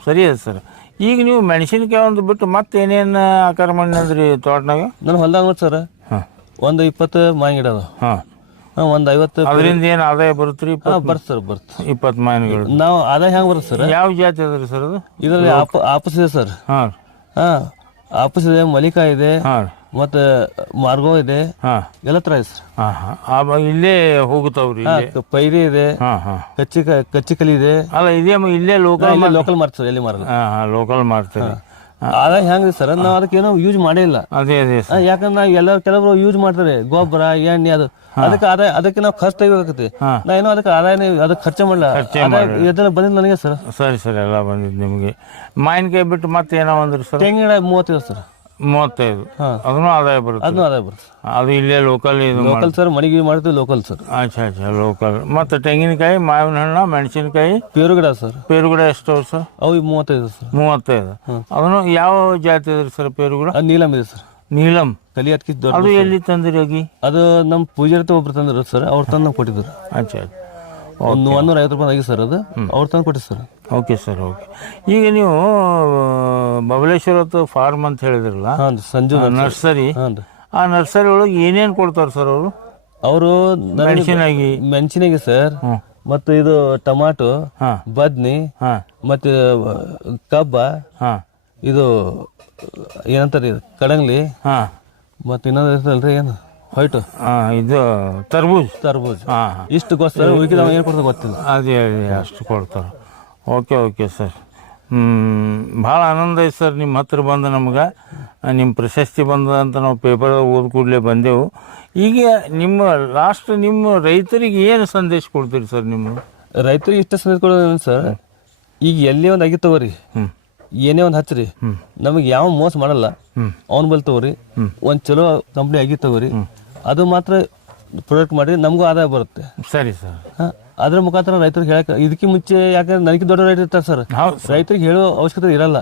ಸರಿ ಅದ ಸರ್. ಈಗ ನೀವು ಮೆಣಸಿನ್ಕಾಯಿ ಒಂದು ಬಿಟ್ಟು ಮತ್ತೆ ಏನೇನು ಆಕಾರ ಮಾಡಿದ್ರಿ ತೋಟನಾಗ? ನನ್ನ ಹೊಲ್ದಾಗ ಸರ್. ಹಾಂ. ಒಂದು ಇಪ್ಪತ್ತು ಹಾಂ ಹಾಂ. ಒಂದು ಐವತ್ತು ಅದರಿಂದ ಏನು ಆದಾಯ ಬರುತ್ತೆ ರೀ? ಹಾಂ ಬರ್ತ ಸರ್ ಬರ್ತ ಇಪ್ಪತ್ತು ಮಾವಿನಗಳು. ನಾವು ಆದಾಯ ಹೆಂಗೆ ಬರುತ್ತೆ ಸರ್? ಯಾವ ಜಾತಿ ಅದ ರೀ ಸರ್ ಅದು? ಇದರಲ್ಲಿ ಆಪ ಆಪಸ್ ಇದೆ ಸರ್. ಹಾಂ. ಹಾಂ ಆಪಸ್ ಇದೆ ಮಲಿಕಾ ಇದೆ ಹಾಂ. ಮತ್ತು ಮಾರ್ಗೋ ಇದೆ ಹಾಂ. ಎಲ್ಲ ತರ ಇದೆ ಸರ್. ಹಾಂ ಹಾಂ. ಆ ಇಲ್ಲೇ ಹೋಗುತ್ತಾವ್ರಿ ಪೈರಿ ಇದೆ ಹಾಂ ಹಾಂ. ಕಚ್ಚಿ ಕಚ್ಚಿ ಕಲಿ ಇದೆ. ಅಲ್ಲ ಇದೇ ಇಲ್ಲೇ ಲೋಕಲ್ ಲೋಕಲ್ ಮಾರ್ತಾರೆ ಎಲ್ಲಿ ಮಾರಲ್ಲ ಹಾಂ ಹಾಂ ಲೋಕಲ್ ಮಾರ್ತಾರೆ ಆದಾಯ ಹೆಂಗ್ ಸರ್? ನಾವು ಅದಕ್ಕೆ ಏನೋ ಯೂಸ್ ಮಾಡೇ ಇಲ್ಲ. ಅದೇ ಅದೇ ಯಾಕಂದ್ರೆ ನಾವು ಎಲ್ಲ ಕೆಲವರು ಯೂಸ್ ಮಾಡ್ತಾರೆ. ಗೊಬ್ಬರ ಎಣ್ಣೆ ಅದು ಅದಕ್ಕೆ ಆದಾಯ ಅದಕ್ಕೆ ನಾವು ಖರ್ಚು ತೆಗಿಬೇಕಾಗತ್ತೆ. ನಾ ಏನೋ ಅದಕ್ಕೆ ಆದಾಯ ಅದಕ್ಕೆ ಖರ್ಚು ಮಾಡಲ್ಲ ಇದನ್ನ ಬಂದಿಲ್ಲ ನನಗೆ ಸರ್ ಸರಿ ಸರಿ ಎಲ್ಲ ಬಂದಿದ್ದು ನಿಮಗೆ. ಮಾವಿನಕಾಯಿ ಬಿಟ್ಟು ಮತ್ತೆ ಏನೋ ಒಂದ್ರು ಸರ್ ತೆಂಗಿನ ಮೂವತ್ತೈದು ಸರ್ ಮೂವತ್ತೈದು. ಅದನ್ನು ಆದಾಯ ಬರುತ್ತೆ. ಅದನ್ನು ಆದಾಯ ಬರುತ್ತೆ ಅದು ಇಲ್ಲೇ ಲೋಕಲ್ ಇದು ಲೋಕಲ್ ಸರ್ ಮಡಿಗೆ ಮಾಡ್ತೀವಿ ಲೋಕಲ್ ಸರ್ ಅಚ್ಚಾ ಅಚ್ಚಾ ಲೋಕಲ್ ಮತ್ತೆ ತೆಂಗಿನಕಾಯಿ ಮಾವಿನ ಹಣ್ಣು ಮೆಣಸಿನಕಾಯಿ? ಪೇರುಗಡ ಸರ್ ಪೇರುಗಡ ಎಷ್ಟು ಸರ್ ಅವು ಮೂವತ್ತೈದು ಸರ್ ಮೂವತ್ತೈದು. ಅದನ್ನು ಯಾವ ಜಾತಿ ಇದ್ರಿ ಸರ್ ಪೇರುಗಿಡ ನೀಲಮ್ ಇದೆ ಸರ್ ನೀಲಂ. ಹತ್ಕಿ ದೊಡ್ಡ ಅದು ಎಲ್ಲಿ ತಂದಿರಿ ಹೋಗಿ? ಅದು ನಮ್ಮ ಪೂಜಾರಿ ಒಬ್ರು ತಂದ್ರು ಸರ್ ಅವ್ರು ತಂದು ನಮ್ಗೆ ಕೊಟ್ಟಿದ್ರು. ಆಯ್ತು ಒಂದು ಒಂದೂರ ಐವತ್ತು ರೂಪಾಯಿ ಆಗಿ ಸರ್ ಅದು ಅವ್ರು ತಂದು ಕೊಟ್ಟಿದ್ದು ಸರ್. ಓಕೆ ಸರ್ ಓಕೆ ಈಗ ನೀವು ಬಬಲೇಶ್ವರ ಫಾರ್ಮ್ ಅಂತ ಹೇಳಿದ್ರಲ್ಲ ಹಾಂ ಸಂಜು ನರ್ಸರಿ. ಹಾಂ ರೀ. ಆ ನರ್ಸರಿ ಒಳಗೆ ಏನೇನು ಕೊಡ್ತಾರೆ ಸರ್ ಅವರು? ಅವರು ಮೆಣಸಿನಾಗಿ ಮೆಣಸಿನಾಗಿ ಸರ್ ಮತ್ತು ಇದು ಟಮಾಟೊ ಹಾಂ. ಬದ್ನಿ ಹಾಂ. ಮತ್ತು ಕಬ್ಬ ಹಾಂ. ಇದು ಏನಂತಾರೆ ಕಡಂಗ್ಲಿ ಹಾಂ. ಮತ್ತು ಇನ್ನೊಂದು ರೀ ಏನು? ವೈಟು ಹಾಂ ಇದು ತರ್ಬೂಜ್. ತರ್ಬೂಜ್. ಹಾಂ ಇಷ್ಟು ಗೊತ್ತ ಏನು ಕೊಡ್ತಾರೆ ಗೊತ್ತಿಲ್ಲ. ಅದೇ ಅದೇ ಅಷ್ಟು ಕೊಡ್ತಾರೆ. Okay okay sir. ಭಾಳ ಆನಂದ ಐತೆ ಸರ್ ನಿಮ್ಮ ಹತ್ರ ಬಂದು ನಮ್ಗೆ. ನಿಮ್ಮ ಪ್ರಶಸ್ತಿ ಬಂದ ಅಂತ ನಾವು ಪೇಪರ್ ಓದ್ ಕೂಡಲೇ ಬಂದೆವು. ಈಗ ನಿಮ್ಮ ಲಾಸ್ಟ್ ನಿಮ್ಮ ರೈತರಿಗೆ ಏನು ಸಂದೇಶ ಕೊಡ್ತೀರಿ ಸರ್ ನಿಮ್ಮ ರೈತರಿಗೆ ಇಷ್ಟ ಸಂದೇಶ ಕೊಡೋದು ಸರ್? ಈಗ ಎಲ್ಲಿ ಒಂದು ಆಗಿ ತಗೋರಿ. ಹ್ಞೂ ಏನೇ ಒಂದು ಹಚ್ಚ್ರಿ. ನಮಗೆ ಯಾವ ಮೋಸ ಮಾಡಲ್ಲ. ಅವ್ನ ಬಲ್ ತಗೋರಿ. ಒಂದ್ ಚಲೋ ಕಂಪ್ನಿ ಆಗಿ ತಗೋರಿ. ಅದು ಮಾತ್ರ ಪ್ರೊಡಕ್ಟ್ ಮಾಡಿ ನಮಗೂ ಆದಾಯ ಬರುತ್ತೆ. ಸರಿ ಸರ್. ಹಾ, ಅದ್ರ ಮುಖಾಂತರ ರೈತರಿಗೆ ಹೇಳಕ್ ಇದಕ್ಕೆ ಮುಂಚೆ ಯಾಕಂದ್ರೆ ನನಗೆ ದೊಡ್ಡ ರೈತ ಇರ್ತಾರೆ ಸರ್. ರೈತರಿಗೆ ಹೇಳೋ ಅವಶ್ಯಕತೆ ಇರಲ್ಲ.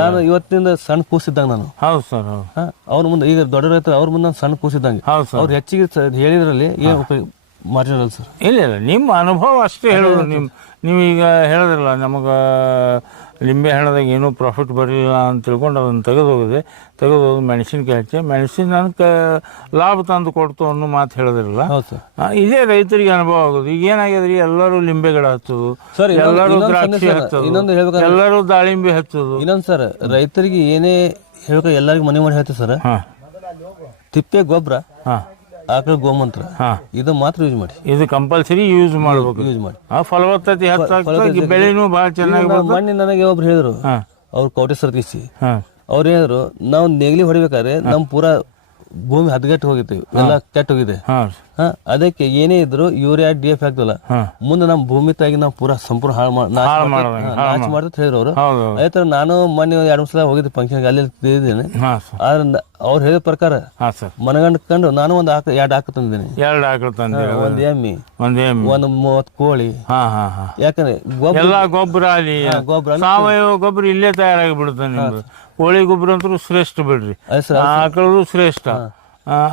ನಾನು ಇವತ್ತಿನಿಂದ ಸಣ್ಣ ಕೂಸಿದ್ದಂಗೆ ನಾನು. ಹೌದು ಸರ್ ಹೌದು. ಅವ್ರ ಮುಂದೆ ಈಗ ದೊಡ್ಡ ರೈತರು ಅವ್ರ ಮುಂದೆ ನಾನು ಸಣ್ಣ ಕೂಸಿದ್ದಂಗೆ ಅವ್ರು ಹೆಚ್ಚಿಗೆ ಹೇಳಿದ್ರಲ್ಲಿ ಏನು ಉಪಯೋಗ ಅಲ್ಲ ಸರ್. ಇಲ್ಲ ಇಲ್ಲ ನಿಮ್ಮ ಅನುಭವ ಅಷ್ಟೇ ಹೇಳೋದು. ನಿಮ್ಮ ನೀವೀಗ ಹೇಳಿದ್ರಲ್ಲ ನಮಗೆ ಲಿಂಬೆ ಹಣ್ಣದಾಗ ಏನೂ ಪ್ರಾಫಿಟ್ ಬರಲಿಲ್ಲ ಅಂತ ತಿಳ್ಕೊಂಡು ಅದನ್ನು ತೆಗೆದು ಹೋಗಿದೆ ತೆಗೆದು ಹೋಗಿ ಮೆಣಸಿನ್ಕಾಯಿ ಹಚ್ಚಿ ಮೆಣಸಿನ ನನಗೆ ಲಾಭ ತಂದು ಕೊಡ್ತು ಅನ್ನೋ ಮಾತು ಹೇಳಿದ್ರಲ್ಲ ಇದೇ ರೈತರಿಗೆ ಅನುಭವ ಆಗೋದು. ಈಗ ಏನಾಗ್ಯದ್ರಿ? ಎಲ್ಲರೂ ಲಿಂಬೆ ಗಿಡ ಹಚ್ಚೋದು ಎಲ್ಲರೂ ದ್ರಾಕ್ಷಿ ಹಚ್ಚೋದು. ಎಲ್ಲರೂ ದಾಳಿಂಬೆ ಹಚ್ಚೋದು. ಇನ್ನೊಂದು ಸರ್ ರೈತರಿಗೆ ಏನೇ ಹೇಳ್ಕೊ ಎಲ್ಲರಿಗೂ ಮನೆ ಮಾಡಿ ಹೇಳ್ತೀವಿ ಸರ್. ಹಾಂ. ತಿಪ್ಪೆ ಗೊಬ್ಬರ ಹಾಂ. ಆಕಳ ಗೋಮಂತ್ರ ಇದು ಮಾತ್ರ ಯೂಸ್ ಮಾಡಿ. ಇದು ಕಂಪಲ್ಸರಿ ಯೂಸ್ ಮಾಡಬೇಕು. ಯೂಸ್ ಮಾಡಿ. ಆ ಫಲವತ್ತತೆ ಹೆಚ್ಚಾಗ್ತದೆ ಬೆಳೆನೂ ಭಾಳ ಚೆನ್ನಾಗಿ ಮೊನ್ನೆ ನನಗೆ ಒಬ್ರು ಹೇಳಿದ್ರು ಅವರು ಕೋಟೆ ಸರ್ತಿಸಿ ಅವ್ರು ಹೇಳಿದ್ರು ನಾವು ನೆಗಲಿ ಹೊಡಿಬೇಕಾದ್ರೆ ನಮ್ಮ ಪೂರಾ ಭೂಮಿ ಹದಗೆಟ್ಟು ಹೋಗಿತ್ತು. ಎಲ್ಲ ಕೆಟ್ಟ ಹೋಗಿದೆ. ಹಾಂ. ಅದಕ್ಕೆ ಏನೇ ಇದ್ರು ಯೂರಿಯಾ ಡಿ ಎಫ್ ಹಾಕ್ತಲ್ಲ ಹಾಂ. ಮುಂದೆ ನಮ್ಮ ಭೂಮಿ ತಾಗಿ ನಾವು ಪೂರಾ ಸಂಪೂರ್ಣ ಹಾಳು ಹಾಳು ಮಾಡ್ತಾ- ಹೇಳಿದ್ರು ಅವರು. ಅದೇ ಥರ ನಾನು ಮೊನ್ನೆ ಒಂದು ಎರಡು ಮೂರು ಸಲ ಹೋಗಿದ್ದೆ ಫಂಕ್ಷನ್ ಅಲ್ಲಿ ತಿಳಿದೇನೆ ಆದ್ರೆ ಅವ್ರು ಹೇಳಿದ ಪ್ರಕಾರ ಮನಗಂಡ್ಕೊಂಡು ನಾನು ಒಂದು ಆಕ ಎರಡು ಆಕ ತಂದಿದ್ದೀನಿ. ಎರಡು ಆಕಳು ಒಂದು ಎಮ್ಮಿ ಒಂದು ಎಮ್ಮಿ. ಒಂದು ಮೂವತ್ತು ಕೋಳಿ. ಯಾಕಂದ್ರೆ ಗೊಬ್ಬರ ಎಲ್ಲ ಗೊಬ್ಬರ ಸಾವಯವ ಗೊಬ್ಬರ ಇಲ್ಲೇ ತಯಾರಾಗಿ ಬಿಡುತ್ತೆ ಕೋಳಿ ಗೊಬ್ಬರ ಅಂತೂ ಶ್ರೇಷ್ಠ ಬಿಡ್ರಿ. ಆಕಳು ಆಕಳದು ಶ್ರೇಷ್ಠ.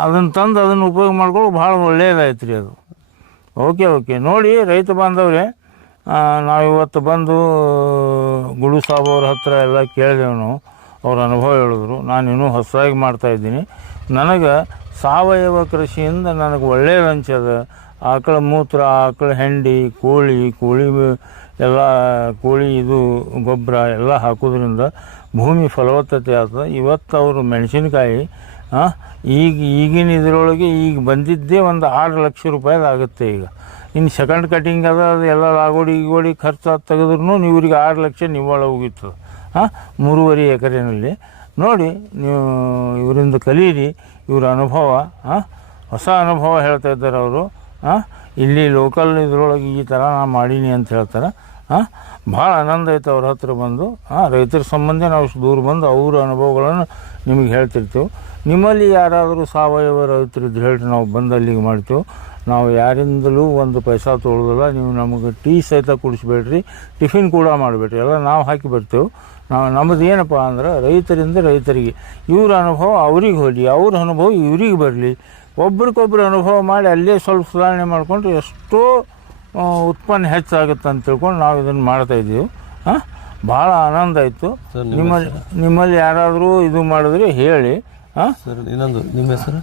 ಅದನ್ನು ತಂದು ಅದನ್ನು ಉಪಯೋಗ ಮಾಡ್ಕೊಳ್ಳೋ ಭಾಳ ಒಳ್ಳೆಯದಾಯ್ತು ರೀ ಅದು. Okay okay. ನೋಡಿ ರೈತ ಬಾಂಧವ್ರೆ ನಾವು ಇವತ್ತು ಬಂದು ಗುಡು ಸಾಬ್ ಅವ್ರ ಹತ್ರ ಎಲ್ಲ ಕೇಳಿದೆವು ನಾವು. ಅವ್ರ ಅನುಭವ ಹೇಳಿದ್ರು. ನಾನು ಇನ್ನೂ ಹೊಸದಾಗಿ ಮಾಡ್ತಾಯಿದ್ದೀನಿ ನನಗೆ ಸಾವಯವ ಕೃಷಿಯಿಂದ ನನಗೆ ಒಳ್ಳೆಯದು ಅನ್ಸದ ಆಕಳ ಮೂತ್ರ ಆಕಳ ಹೆಂಡಿ ಕೋಳಿ ಕೋಳಿ ಎಲ್ಲ ಕೋಳಿ ಇದು ಗೊಬ್ಬರ ಎಲ್ಲ ಹಾಕೋದ್ರಿಂದ ಭೂಮಿ ಫಲವತ್ತತೆ ಆಗ್ತದೆ. ಇವತ್ತು ಅವರು ಮೆಣಸಿನಕಾಯಿ ಈಗ ಈಗಿನ ಇದರೊಳಗೆ ಈಗ ಬಂದಿದ್ದೇ ಒಂದು ಆರು ಲಕ್ಷ ರೂಪಾಯಿದು ಆಗುತ್ತೆ ಈಗ. ಇನ್ನು ಸೆಕೆಂಡ್ ಕಟಿಂಗ್ ಅದ, ಅದು ಎಲ್ಲ ಲಾಗೋಡಿ ಈಗೋಡಿ ಖರ್ಚು ತೆಗೆದ್ರೂ ಇವ್ರಿಗೆ ಆರು ಲಕ್ಷ ನಿವ್ವಳ ಹೋಗಿತ್ತು. ಹಾಂ ಮೂರುವರೆ ಎಕರೆನಲ್ಲಿ. ನೋಡಿ, ನೀವು ಇವರಿಂದ ಕಲೀರಿ, ಇವರ ಅನುಭವ ಹಾಂ ಹೊಸ ಅನುಭವ ಹೇಳ್ತಾ ಇದ್ದಾರೆ ಅವರು. ಹಾಂ ಇಲ್ಲಿ ಲೋಕಲ್ ಇದರೊಳಗೆ ಈ ಥರ ನಾನು ಮಾಡೀನಿ ಅಂತ ಹೇಳ್ತಾರೆ. ಹಾಂ ಭಾಳ ಆನಂದ ಐತೆ ಅವ್ರ ಹತ್ರ ಬಂದು. ಹಾಂ ರೈತರ ಸಂಬಂಧ ನಾವು ಇಷ್ಟು ದೂರ ಬಂದು ಅವ್ರ ಅನುಭವಗಳನ್ನು ನಿಮಗೆ ಹೇಳ್ತಿರ್ತೇವೆ. ನಿಮ್ಮಲ್ಲಿ ಯಾರಾದರೂ ಸಾವಯವ ರೈತರು ಇದ್ರೆ ಹೇಳ್ರಿ, ನಾವು ಬಂದು ಅಲ್ಲಿಗೆ ಮಾಡ್ತೇವೆ. ನಾವು ಯಾರಿಂದಲೂ ಒಂದು ಪೈಸಾ ತೊಗೊಳ್ಳೋದಿಲ್ಲ ನೀವು ನಮಗೆ ಟೀ ಸಹಿತ ಕುಡಿಸ್ಬೇಡ್ರಿ, ಟಿಫಿನ್ ಕೂಡ ಮಾಡಬೇಡ್ರಿ, ಎಲ್ಲ ನಾವು ಹಾಕಿ ಬರ್ತೇವೆ. ನಾವು ನಮ್ಮದು ಏನಪ್ಪ ಅಂದ್ರೆ, ರೈತರಿಂದ ರೈತರಿಗೆ. ಇವ್ರ ಅನುಭವ ಅವ್ರಿಗೆ ಹೋಗಲಿ, ಅವ್ರ ಅನುಭವ ಇವ್ರಿಗೆ ಬರಲಿ. ಒಬ್ರಿಗೊಬ್ರು ಅನುಭವ ಮಾಡಿ ಅಲ್ಲೇ ಸ್ವಲ್ಪ ಸುಧಾರಣೆ ಮಾಡಿಕೊಂಡ್ರೆ ಎಷ್ಟೋ ಉತ್ಪನ್ನ ಹೆಚ್ಚಾಗುತ್ತೆ ಅಂತ ತಿಳ್ಕೊಂಡು ನಾವು ಇದನ್ನು ಮಾಡ್ತಾ ಇದ್ದೀವಿ. ಹಾಂ ಭಾಳ ಆನಂದ ಆಯಿತು. ಸರ್, ನಿಮ್ಮಲ್ಲಿ ನಿಮ್ಮಲ್ಲಿ ಯಾರಾದರೂ ಇದು ಮಾಡಿದ್ರೆ ಹೇಳಿ. ಹಾಂ ಸರ್ ಇನ್ನೊಂದು ನಿಮ್ಮ ಹೆಸರು?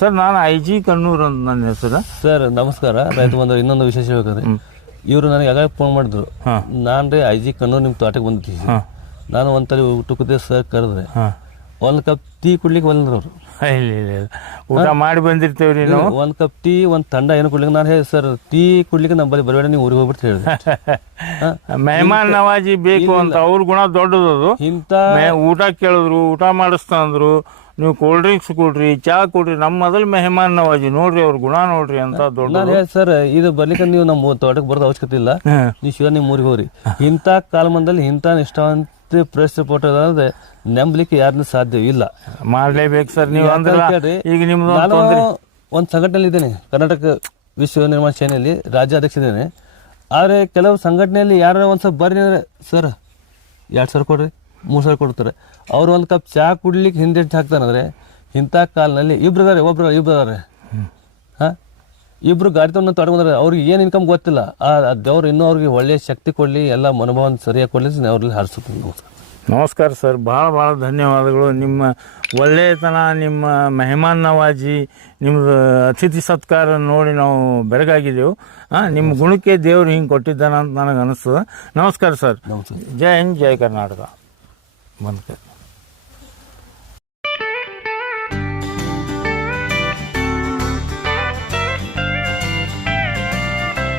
ಸರ್ ನಾನು ಐ ಜಿ ಕಣ್ಣೂರು ಅಂತ ನನ್ನ ಹೆಸರು. ಸರ್ ನಮಸ್ಕಾರ. ರೈತ ಬಂದವರು ಇನ್ನೊಂದು ವಿಶೇಷ ಬೇಕಾದ್ರೆ ಇವರು ನನಗೆ ಯಾವಾಗ ಫೋನ್ ಮಾಡಿದ್ರು ಹಾಂ. ನಾನು ರೀ ಐ ಜಿ ಕಣ್ಣೂರು ನಿಮ್ಮ ತೋಟಕ್ಕೆ ಬಂದಿದ್ದೀವಿ ಹಾಂ. ನಾನು ತಲೆ ಊಟಕ್ಕೆ ಸರ್ ಕರೆದ್ರೆ ಹಾಂ. ಒಂದು ಕಪ್ ಟೀ ಕುಡ್ಲಿಕ್ಕೆ ಬಂದ್ರು ಅವರು. ಇಲ್ಲ ಇಲ್ಲ ಇಲ್ಲ. ಊಟ ಮಾಡಿ ಬಂದಿರ್ತೇವ್ರಿ ನಾವು. ಒಂದು ಕಪ್ ಟೀ ಒಂದು ತಂಡ ಏನು ಕುಡ್ಲಿಕ್ಕೆ ನಾನು ಹೇಳಿ ಸರ್ ಟೀ ಕುಡ್ಲಿಕ್ಕೆ ನಮ್ಮ ಬಲಿ ಬರಬೇಡ ನೀವು ಊರಿಗೆ ಹೋಗ್ಬಿಟ್ಟು ಹೇಳಿದೆ [LAUGHS] ಮೆಹಮಾನ್ ನವಾಜಿ ಬೇಕು ಅಂತ ಅವ್ರ ಗುಣ ದೊಡ್ಡದು ಇಂಥ ಮೆ- ಊಟ ಕೇಳಿದ್ರು ಊಟ ಮಾಡಿಸ್ತಂದ್ರು ನೀವು ಕೋಲ್ಡ್ ಡ್ರಿಂಕ್ಸ್ ಕೊಡ್ರಿ ಚಾ ಕೊಡ್ರಿ ನಮ್ಮ ಮೊದಲು ಮೆಹಮಾನ್ ನವಾಜಿ ನೋಡ್ರಿ ಅವ್ರ ಗುಣ ನೋಡ್ರಿ ಅಂತ ದೊಡ್ಡ ನಾನು ಹೇಳಿ ಸರ್ ಇದು ಬರ್ಲಿಕ್ಕೆ ನೀವು ನಮ್ಮ ತೋಟಕ್ಕೆ ಬರೋದು ಅವಶ್ಯಕತೆ ಇಲ್ಲ. ನೀವು ಶಿವ ನಿಮ್ಮ ಊರಿಗೆ ಹೋಗ್ರಿ. ಇಂಥ ಕಾಲಮಂದಲ್ಲಿ ಇಂಥ ನಿಷ್ಠಾವಂತ ವ್ಯಕ್ತಿ ಪ್ರೆಸ್ ರಿಪೋರ್ಟರ್ ಅಂದ್ರೆ ನಂಬಲಿಕ್ಕೆ ಯಾರನ್ನೂ ಸಾಧ್ಯ ಇಲ್ಲ ಮಾಡಲೇಬೇಕು ಸರ್ ನೀವು ಅಂದ್ರೆ? ಈಗ ನಿಮ್ದು ಒಂದು ನಾನು ಒಂದು ಸಂಘಟನೆಯಲ್ಲಿ ಇದ್ದೇನೆ ಕರ್ನಾಟಕ ವಿಶ್ವ ನಿರ್ಮಾಣ ಸೇನೆಯಲ್ಲಿ ರಾಜ್ಯಾಧ್ಯಕ್ಷ ಇದ್ದೇನೆ. ಆದರೆ ಕೆಲವು ಸಂಘಟನೆಯಲ್ಲಿ ಯಾರು ಒಂದು ಸ್ವಲ್ಪ ಬರ್ರಿ ಅಂದ್ರೆ ಸರ್ ಎರಡು ಸಾವಿರ ಕೊಡ್ರಿ ಮೂರು ಸಾವಿರ ಕೊಡ್ತಾರೆ. ಅವ್ರು ಒಂದು ಕಪ್ ಚಹಾ ಕುಡ್ಲಿಕ್ಕೆ ಹಿಂದೆ ಹಾಕ್ತಾನಂದ್ರೆ ಇಂಥ ಕಾಲದಲ್ಲಿ ಇಬ್ರು ಇದಾರೆ ಒಬ್ರು ಇಬ್ರು ಇದಾರೆ. ಹಾಂ? ಇಬ್ರು ಗಾಡಿ ತಗೊಂಡು ತೊಡ್ಕೊಂಡ್ರೆ ಅವ್ರಿಗೆ ಏನು ಇನ್ಕಮ್ ಗೊತ್ತಿಲ್ಲ. ಆ ಆ ದೇವ್ರು ಇನ್ನೂ ಅವ್ರಿಗೆ ಒಳ್ಳೆಯ ಶಕ್ತಿ ಕೊಡಲಿ ಎಲ್ಲ ಮನೋಭಾವನ ಸರಿಯಾಗಿ ಕೊಡಲಿ ಅವ್ರಲ್ಲಿ ಹಾರಿಸುತ್ತೆ ನಮಸ್ಕಾರ ಸರ್ ಭಾಳ ಭಾಳ ಧನ್ಯವಾದಗಳು. ನಿಮ್ಮ ಒಳ್ಳೆಯತನ ನಿಮ್ಮ ಮೆಹಮಾನ್ ನವಾಜಿ ನಿಮ್ಮದು ಅತಿಥಿ ಸತ್ಕಾರ ನೋಡಿ ನಾವು ಬೆರಗಾಗಿದ್ದೆವು ಹಾಂ ನಿಮ್ಮ ಗುಣಕ್ಕೆ ದೇವ್ರು ಹಿಂಗೆ ಕೊಟ್ಟಿದ್ದಾನ ಅಂತ ನನಗೆ ಅನಿಸ್ತದೆ. ನಮಸ್ಕಾರ ಸರ್. ಜೈ ಹಿಂದ್ ಜೈ ಕರ್ನಾಟಕ. ಬಂದ್ಕೆ.